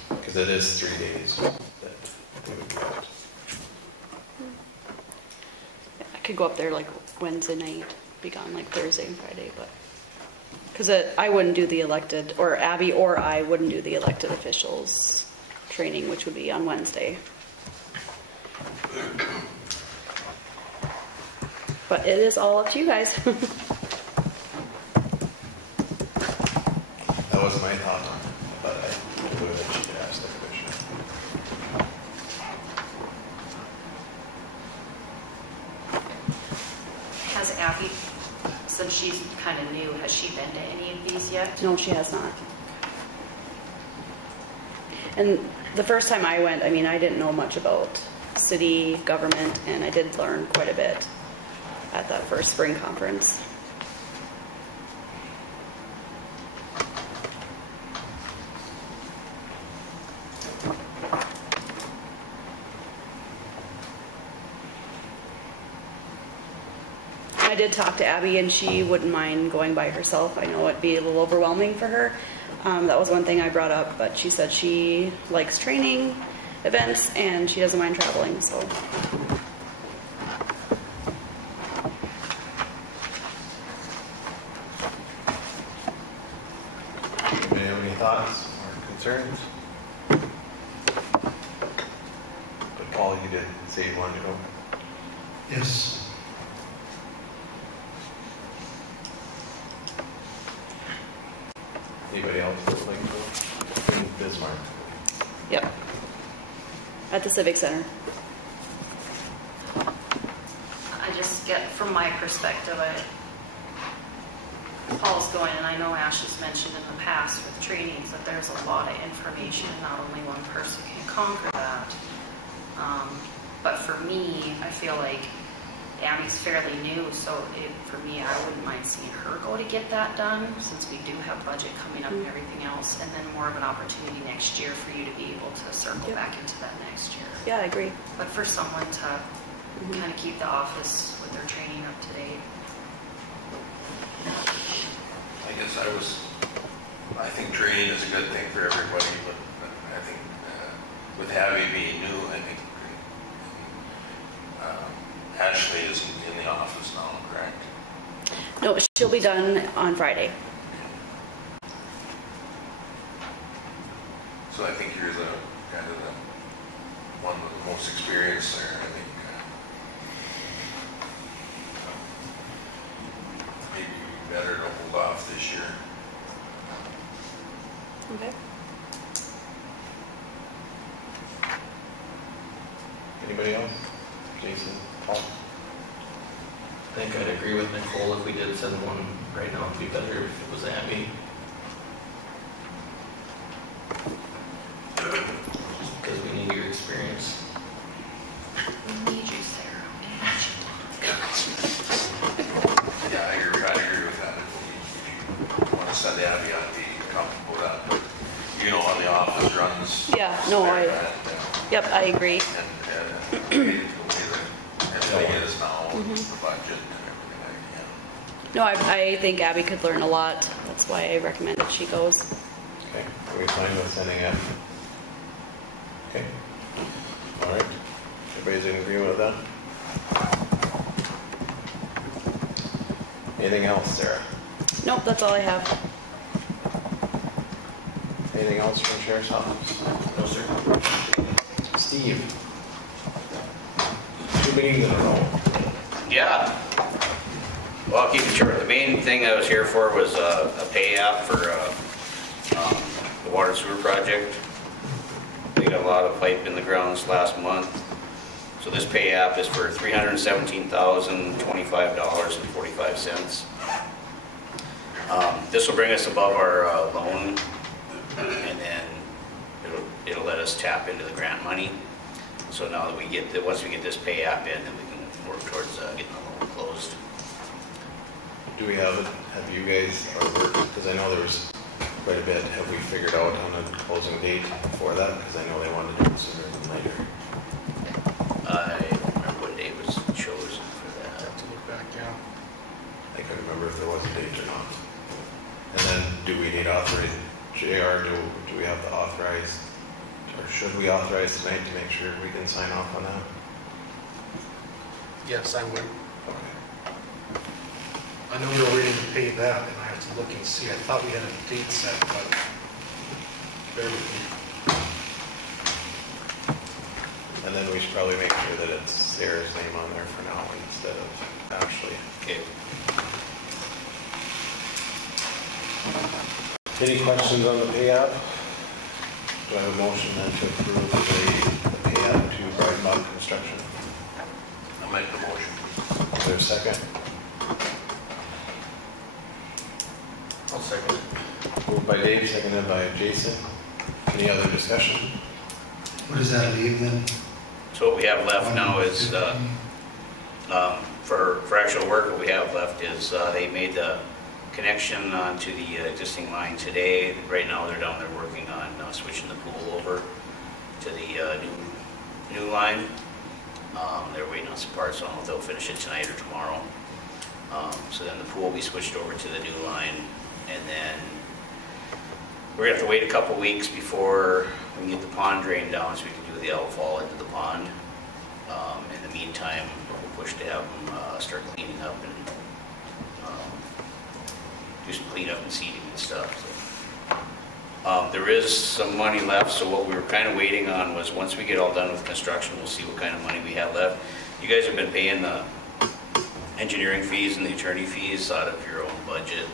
because it is 3 days that we would be out. I could go up there like Wednesday night, be gone like Thursday and Friday, but because I wouldn't do the elected, or Abby or I wouldn't do the elected officials training, which would be on Wednesday. But it is all up to you guys. That was my thought on it, but I would have should ask the commissioner. Has Abby, since she's kind of new, has she been to any of these yet? No, she has not. And the first time I went, I mean, I didn't know much about city government, and I did learn quite a bit at that first spring conference. I did talk to Abby, and she wouldn't mind going by herself. I know it'd be a little overwhelming for her. That was one thing I brought up, but she said she likes training events and she doesn't mind traveling, so. Anybody have any thoughts or concerns? But Paul, you did say you wanted to go. Yes. Anybody else that would like to go? In Bismarck. Yep. At the Civic Center. I just get, from my perspective, Paul's going, and I know Ash has mentioned in the past with trainings that there's a lot of information, and not only one person can conquer that. But for me, I feel like Abby's fairly new, so for me, I wouldn't mind seeing her go to get that done, since we do have budget coming up and everything else, and then more of an opportunity next year for you to be able to circle back into that next year. Yeah, I agree. But for someone to kind of keep the office with their training up to date. I guess I think training is a good thing for everybody, but I think with Abby being new, I think Ashley isn't in the office now, correct? No, she'll be done on Friday. So I think you're the kind of the one with the most experience there. I think maybe better to hold off this year. Okay. Anybody else? Jason, Paul? I think I'd agree with Nicole. If we did send one right now, it'd be better if it was Abby. Just because we need your experience. We need you, Sarah. Yeah, I agree with that. If you want to send Abby, I'd be comfortable with that. But, you know, on the office runs. Yeah, no, yep, I agree. And the way that everything is now, the budget and everything like that. No, I think Abby could learn a lot. That's why I recommended she goes. Okay, are we fine with sending it? Okay. All right. Everybody's in agreement with that? Anything else, Sarah? Nope, that's all I have. Anything else from Sheriff's Office? No, sir. Steve? 2 meetings in a row. Yeah. Well, I'll keep it short. The main thing I was here for was a pay app for the water and sewer project. They got a lot of pipe in the ground this last month. So this pay app is for $317,025.45. This will bring us above our loan, and then it'll let us tap into the grant money. So now that we get once we get this pay app in, then we can work towards getting the loan closed. Do we have you guys, because I know there was quite a bit, have we figured out on a closing date for that? Because I know they wanted to do it sooner than later. I don't remember what date was chosen for that. Have to look back, yeah. I couldn't remember if there was a date or not. And then, do we need authorized, JR, do we have to authorize, or should we authorize tonight to make sure we can sign off on that? Yes, I would. Okay. I know we were waiting to pay that, and I have to look and see. I thought we had a date set, but bear with me. And then we should probably make sure that it's Sarah's name on there for now instead of Ashley. Okay. Any questions on the pay app? Do I have a motion then to approve the pay app to Breitenbach Construction? I'll make the motion. Is there a second? I'll second it. Moved by Dave, seconded by Jason. Any other discussion? What does that leave then? So what we have left now is, for actual work, what we have left is they made the connection to the existing line today. Right now they're down there working on switching the pool over to the new line. They're waiting on some parts, so I don't know if they'll finish it tonight or tomorrow. So then the pool will be switched over to the new line, and then we're gonna have to wait a couple weeks before we can get the pond drained down so we can do the outfall into the pond. In the meantime, we'll push to have them start cleaning up and do some cleanup and seeding and stuff. So, there is some money left, so what we were kind of waiting on was once we get all done with construction, we'll see what kind of money we have left. You guys have been paying the engineering fees and the attorney fees out of your own budget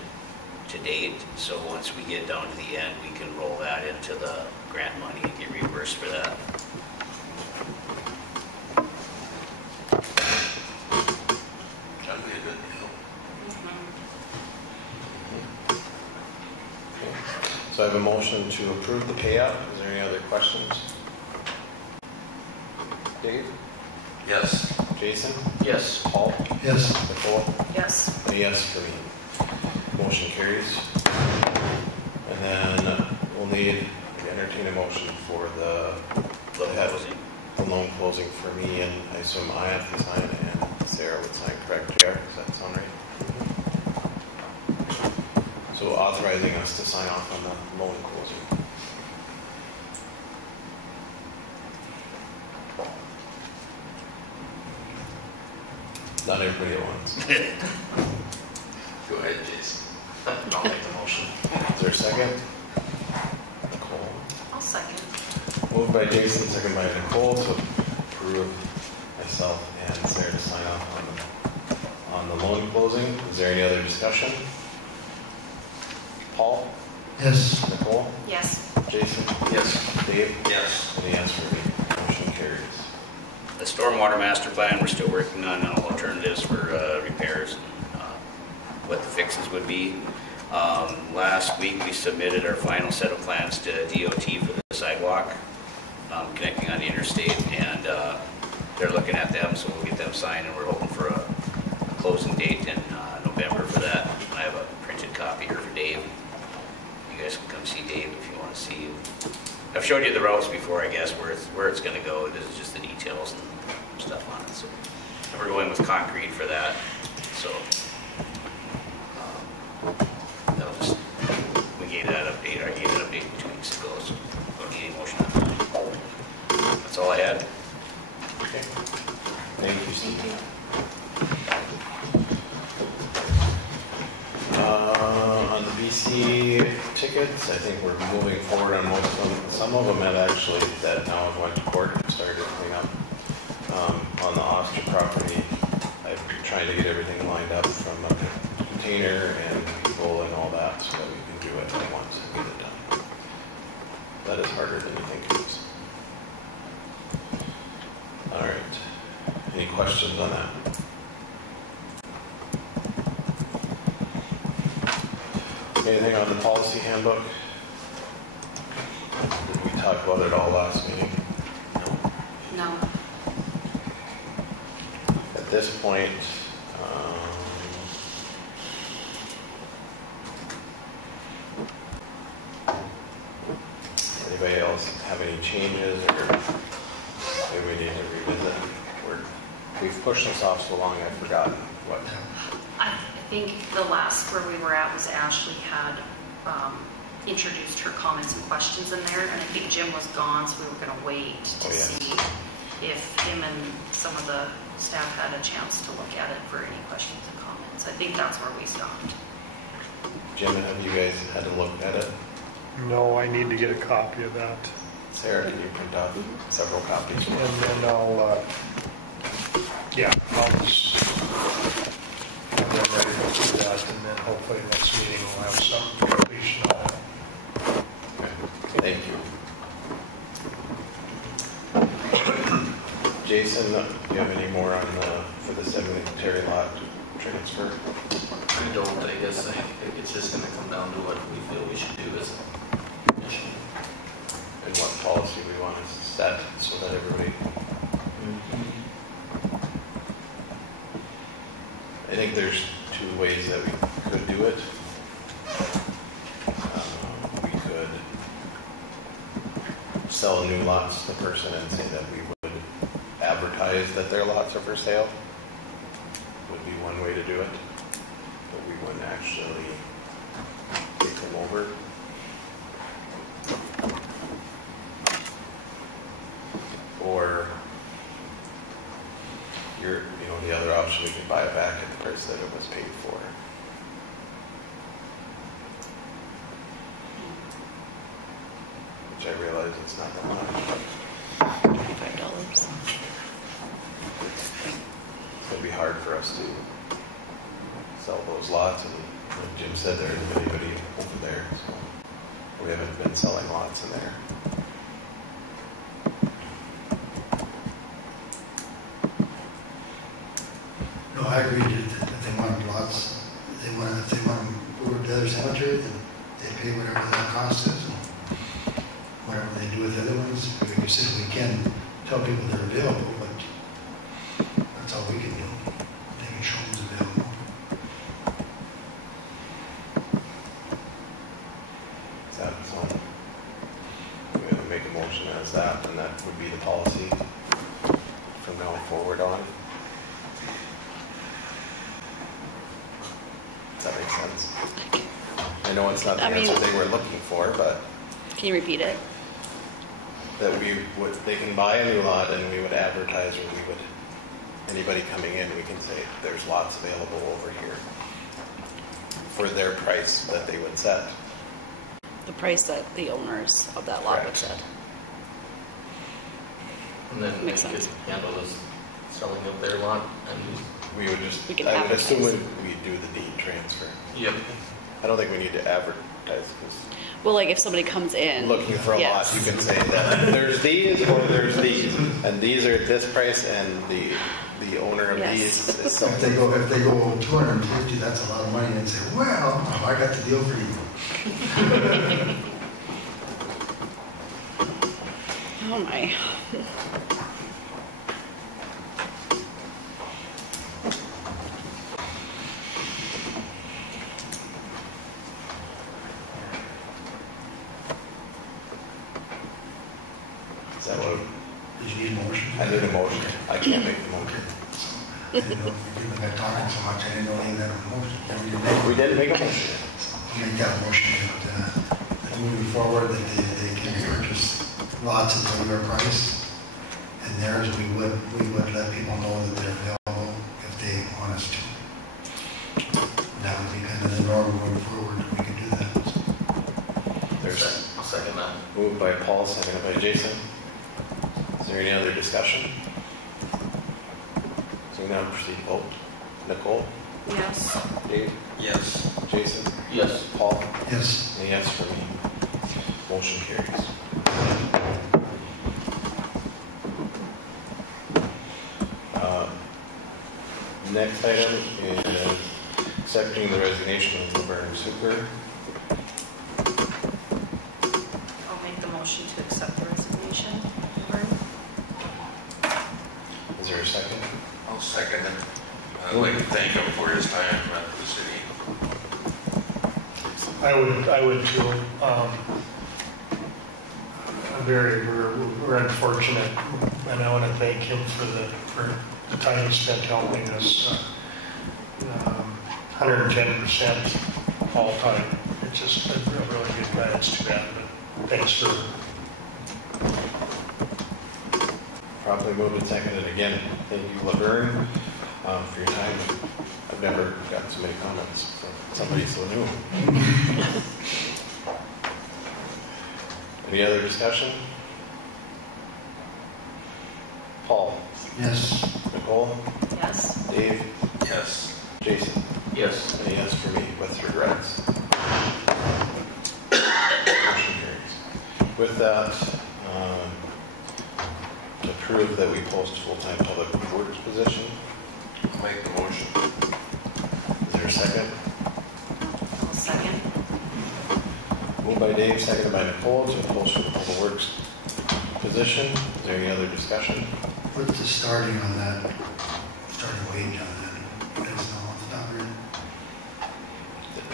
to date, so once we get down to the end, we can roll that into the grant money and get reimbursed for that. That'd be a good deal. So I have a motion to approve the pay app. Is there any other questions? Dave? Yes. Jason? Yes. Paul? Yes. Nicole? Yes. A yes for me. Motion carries. And then we'll need to entertain a motion for the loan closing for me, and I assume I have to sign and Sarah would sign, correct, Jared? Does that sound right? So authorizing us to sign off on the loan closing. Not everybody at once. Go ahead, Jason. I'll make the motion. Is there a second? Nicole. I'll second. Moved by Jason, second by Nicole to approve myself and Sarah to sign off on the loan closing. Is there any other discussion? Paul? Yes. Nicole? Yes. Jason? Yes. Dave? Yes. And a yes for me. Motion carries. The stormwater master plan, we're still working on alternatives for repairs and what the fixes would be. Last week we submitted our final set of plans to DOT for the sidewalk connecting on the interstate, and they're looking at them, so we'll get them signed, and we're hoping for a closing date in November for that. I have a printed copy here for Dave. You guys can come see Dave if you want to see. I've showed you the routes before, I guess, where it's going to go. This is just the details and stuff on it. So, and we're going with concrete for that. So that'll just, we gave that update. I gave that update 2 weeks ago, so don't need any motion on that. That's all I had. Okay. Thank you, Steve. Thank you. On the BC tickets, I think we're moving forward on most of them. Some of them have actually, that now have went to court and started to clean up. On the Oster property, I'm trying to get everything lined up from a container and people and all that so that we can do it at once and get it done. That is harder than you think it is. All right. Any questions on that? Anything on the policy handbook? Did we talk about it all last meeting? No. At this point, anybody else have any changes or maybe we need to revisit? We've pushed this off so long I've forgotten what. I think the last where we were at was Ashley had introduced her comments and questions in there, and I think Jim was gone, so we were going to wait to see if him and some of the staff had a chance to look at it for any questions and comments. I think that's where we stopped. Jim, have you guys had to look at it? No, I need to get a copy of that. Sarah, can you print out several copies? And then I'll just get ready to do that, and then hopefully next meeting we'll have some completion on it. Okay. Thank you. Jason, do you have any more on for the cemetery lot transfer? I don't, I guess. I think it's just going to come down to what we feel we should do as a commission. And what policy we want to set so that everybody... I think there's two ways that we could do it. We could sell new lots to the person and say that we would advertise that their lots are for sale. Would be one way to do it. But we wouldn't actually take them over. Or the other option, we can buy it back at the price that it was paid for. Which I realize it's not that much. $25. It's going to be hard for us to sell those lots, and like Jim said, there isn't anybody over there, so we haven't been selling lots in there. No, I agree that they want lots. If they want them over to the other cemetery, then they pay whatever that cost is. And whatever they do with the other ones, we certainly can tell people they're available, but that's all we can do. They can show them it's available. So we're going to make a motion as that, and that would be the policy from now forward on. Does that make sense? I know it's not the answer they were looking for, but Can you repeat it? that they can buy a new lot and we would advertise, or anybody coming in, we can say there's lots available over here for their price that they would set. The price that the owners of that lot would Correct. set. And then Makes they could sense. handle this selling of their lot and, We would just, We can I would assume advertise. we'd do the deed transfer. yep. I don't think we need to advertise because Well, like if somebody comes in. looking for a lot, Yes. you can say that there's these or there's these, and these are at this price, and the owner of Yes. these is If selling. they go 250, that's a lot of money, and say, well, I got the deal for you. Oh my. Is that what? Did you need a motion? I need a motion. I can't make the motion. I didn't know if you didn't like talking so much, I didn't know you had a motion. We didn't make a motion. I'll make that motion that moving forward, that they can purchase lots at the regular price. And theirs, we would let people know that they're available if they want us to. That would be kind of the norm going forward, we can do that. There's I'll second that. moved by Paul, seconded by Jason. Is there any other discussion? So we now proceed to vote. Nicole? Yes. Dave? Yes. Jason? Yes. Paul? Yes. And yes for me. Motion carries. Next item is accepting the resignation of Laverne Super. I'll make the motion to accept the resignation. Vern. Is there a second? I'll second it. I'd like to thank him for his time at the city. I would too. We're unfortunate, and I want to thank him for the time he spent helping us. 110% all time. It's just a really good guy. It's too bad, but thanks for. Properly moved and seconded again. Thank you, Laverne, for your time. I've never gotten so many comments from somebody so new. Any other discussion? Paul? Yes. Nicole? Yes. Dave? Yes. Jason? Yes. And a yes for me, with regrets. Motion carries. With that, approve that we post full-time public works position. I'll make the motion. Is there a second? I'll second. Moved by Dave, seconded by Nicole to post for the public works position. Is there any other discussion? What's the starting on that, starting wage on that? You guys know off the top of your head? Is it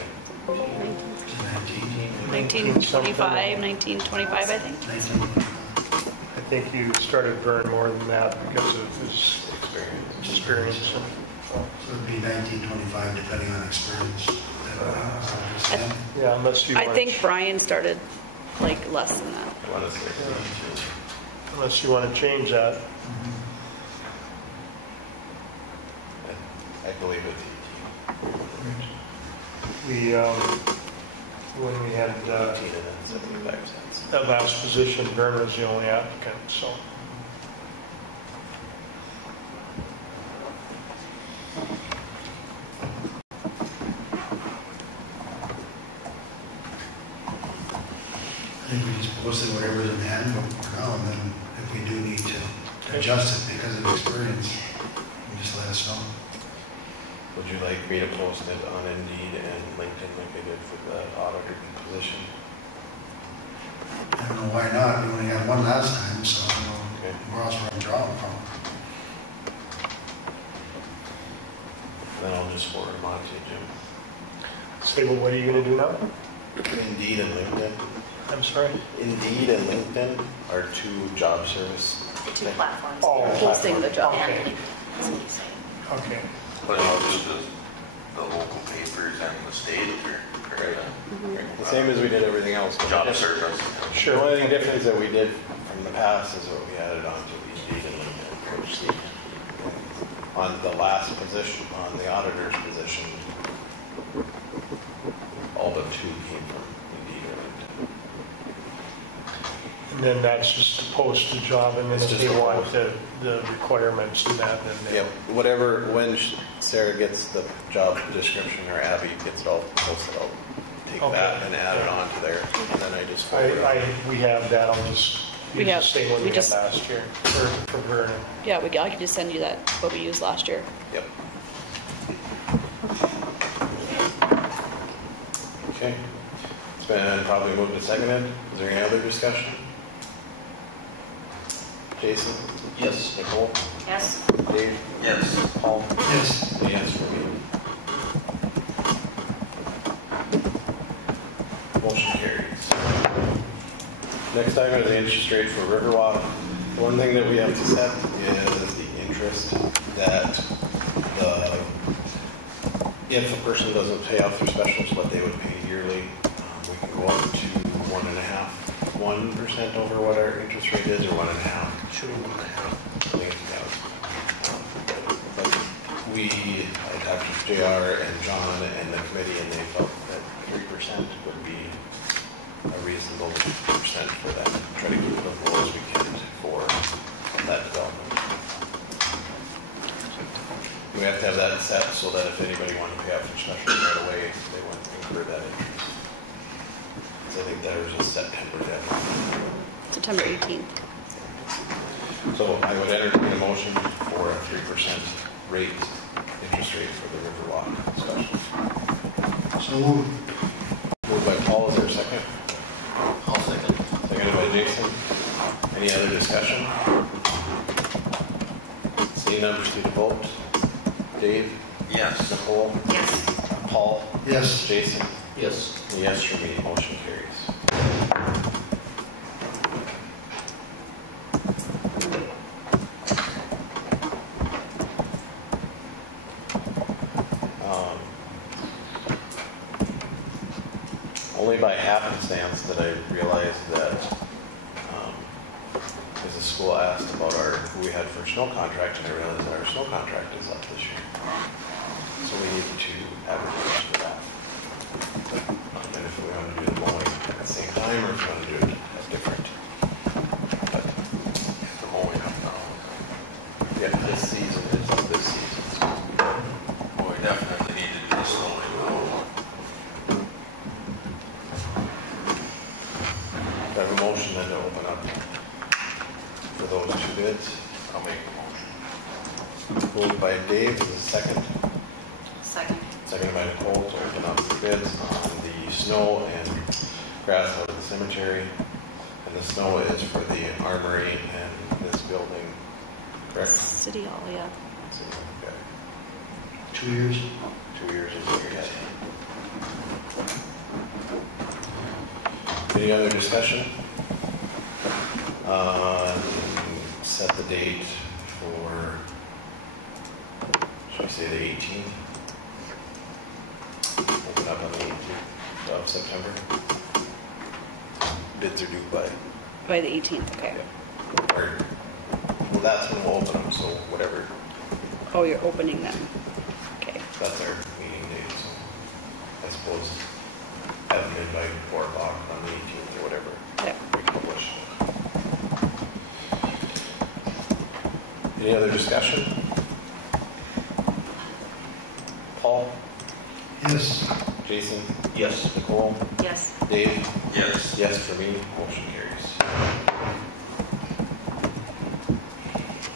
19? 1925, 1925, I think. 19. I think you started Vern more than that because of his experience. So it would be 1925 depending on experience. Yeah, unless you I want, think Brian started like less than that. I want to say unless you want to change that. I believe it's 18. We when we had 18 and then 75 cents. that last position, Vern was the only applicant. So I think we just posted whatever's in the handbook for now, and then if we do need to adjust it because of experience, you just let us know. Would you like me to post it on Indeed and LinkedIn like I did for the auditor position? I don't know why not, we only had one last time, so I don't know Okay. where else we're drawing from. Then I'll just forward them on to you, Jim. say, well, what are you going to do now? Indeed and LinkedIn. I'm sorry. Indeed and LinkedIn are two job service. The two platforms. Oh, Posting the job. Okay. That's what you say. Okay. But I'll just the local papers and the state or The same as we did everything else. job service. Sure. The only thing different that we did from the past is what we added on to Indeed and LinkedIn. Which on the last position, on the auditor's position, all but two came from Indeed or LinkedIn. And then that's just a posted job, and then It's if just they a want post. the requirements and that, then they Yep, whatever, when Sarah gets the job description, or Abby gets it all posted, I'll take Okay. that and add it on to there, and then I just forward it. we have that, I'll just We use the have- same one we we had just- last year, for Vernon. Yeah, I could just send you that, what we used last year. Yep. Okay, it's been probably moved and seconded. Is there any other discussion? Jason? Yes. Nicole? Yes. Dave? Yes. Paul? Yes. Yes for me. Motion carries. Next item is the interest rate for Riverwalk. The one thing that we have to set is the interest that if a person doesn't pay off their specials, what they would pay yearly. We can go up to 1% over what our interest rate is, or 1.5%. Should be 1.5. I talked to JR and John and the committee, and they felt that 3% would be a reasonable percent for that. Try to keep it as low as we can for that development. We have to have that set so that if anybody wanted to pay off their special right away, they wouldn't incur that interest. So I think there's a September deadline. September 18th. So I would entertain a motion for a 3% rate, interest rate for the Riverwalk special. So moved. Moved by Paul, is there a second? I'll second. Seconded by Jason. Any other discussion? Seeing none, proceed to vote. Dave? Yes. Nicole? Yes. Paul? Yes. Jason? Yes. Yes for me, motion carries. Only by happenstance did I realize that, because the school asked about who we had for snow contract, and I realized that our snow contract is up this year. So we need to advertise for that. And if we want to do the mowing at the same time, or if we want to do it as different. But The mowing up now. yeah, this season is up this season. Well, we definitely need to do the snowing now. Do I have a motion then to open up for those two bids? I'll make a motion. Moved by Dave, is a second. Second. Seconded by Nicole to open up the bids on the snow and grass out of the cemetery. And the snow is for the armory and this building, correct? City Hall, yeah. Okay. 2 years. 2 years is what you're getting. Any other discussion? Set the date for, should we say the 18th? Open up on the 18th of September. Bids are due By the 18th, okay. or, well, that's when we'll open them, so whatever, Oh, you're opening them. Okay. that's our meeting date, so I suppose have them in by 4 o'clock on the 18th or whatever. Yeah. We publish. Any other discussion? Paul? Yes. Jason? Yes. Nicole? Yes. Dave? Yes. Yes for me, motion carries.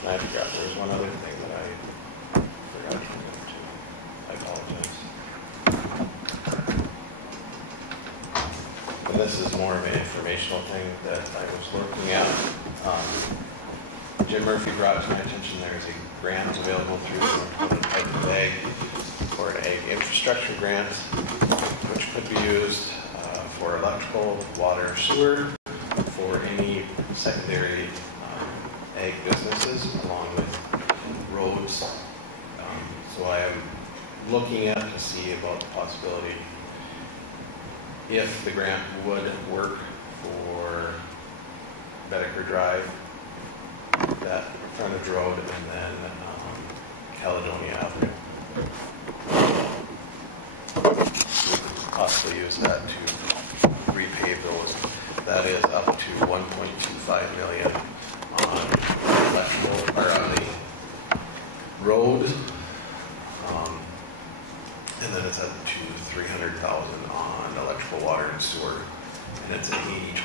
And I forgot, there was one other thing that I forgot to bring to. I apologize. And this is more of an informational thing that I was looking at. Jim Murphy brought to my attention there's a grant available through the Department of Ag for an ag infrastructure grant, which could be used for electrical, water, sewer, for any secondary ag businesses along with roads. So I am looking at to see about the possibility if the grant would work for Bedecker Drive, that frontage road, and then Caledonia Avenue. We could possibly use that to repave those. That is up to 1.25 million on electrical, or on the road. And then it's up to 300,000 on electrical, water, and sewer. And it's an 80-20,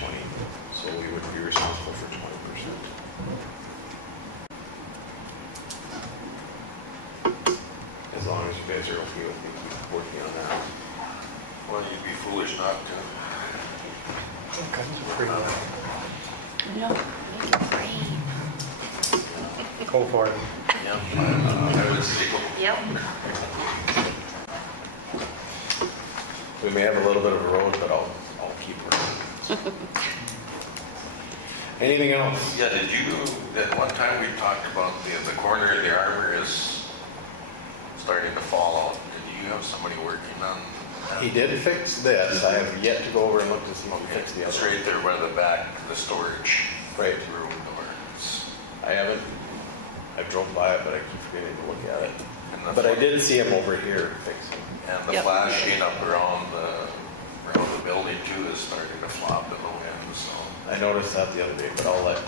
so we would be responsible for 20%. As long as you guys are okay with me working on that. Well, you'd be foolish not to. No, make it rain. Go for it. I would say go. Yep. We may have a little bit of a road, but I'll keep working. Anything else? Yeah, did you, at one time we talked about the corner of the armor is starting to fall out. Did you have somebody working on that? He did fix this. I have yet to go over and look to see if he fixed the It's other. right there by the back, the storage Right. room door. I haven't. I drove by it, but I keep forgetting to look at it. And the But I did see him over here fixing. And the Yep. flashing up around the building too is starting to flop in the wind, so. I noticed that the other day, but I'll let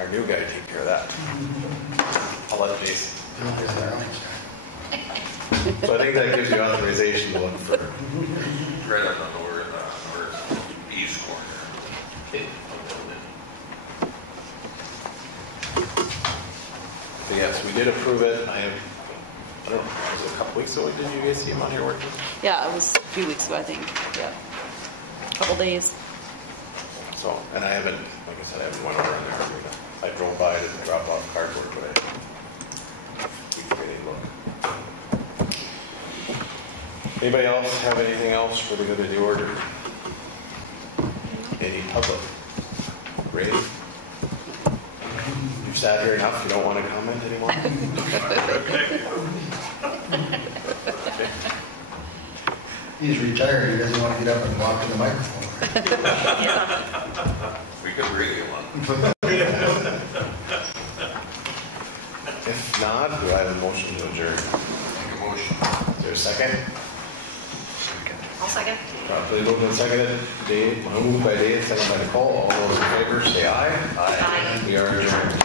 our new guy take care of that. I'll let Jason. So I think that gives you authorization to look for. Right on the northeast corner. Okay. But yes, we did approve it. I don't know, was it a couple weeks ago? Did you guys see him on here working? Yeah, it was a few weeks ago, I think. Yeah. Couple days. So, and I haven't, like I said, I haven't went over in there. I drove by to drop off cardboard, but I keep forgetting to look. Anybody else have anything else for the good of the order? Any public? Ray? You've sat here enough, you don't want to comment anymore? Okay. He's retired, he doesn't want to get up and walk to the microphone. We could bring you one. If not, do I have a motion to adjourn? Make a motion. Is there a second? I'll second. Properly moved and seconded. Dave, moved by Dave, seconded by Nicole. All those in favor, say aye. Aye. We are adjourned.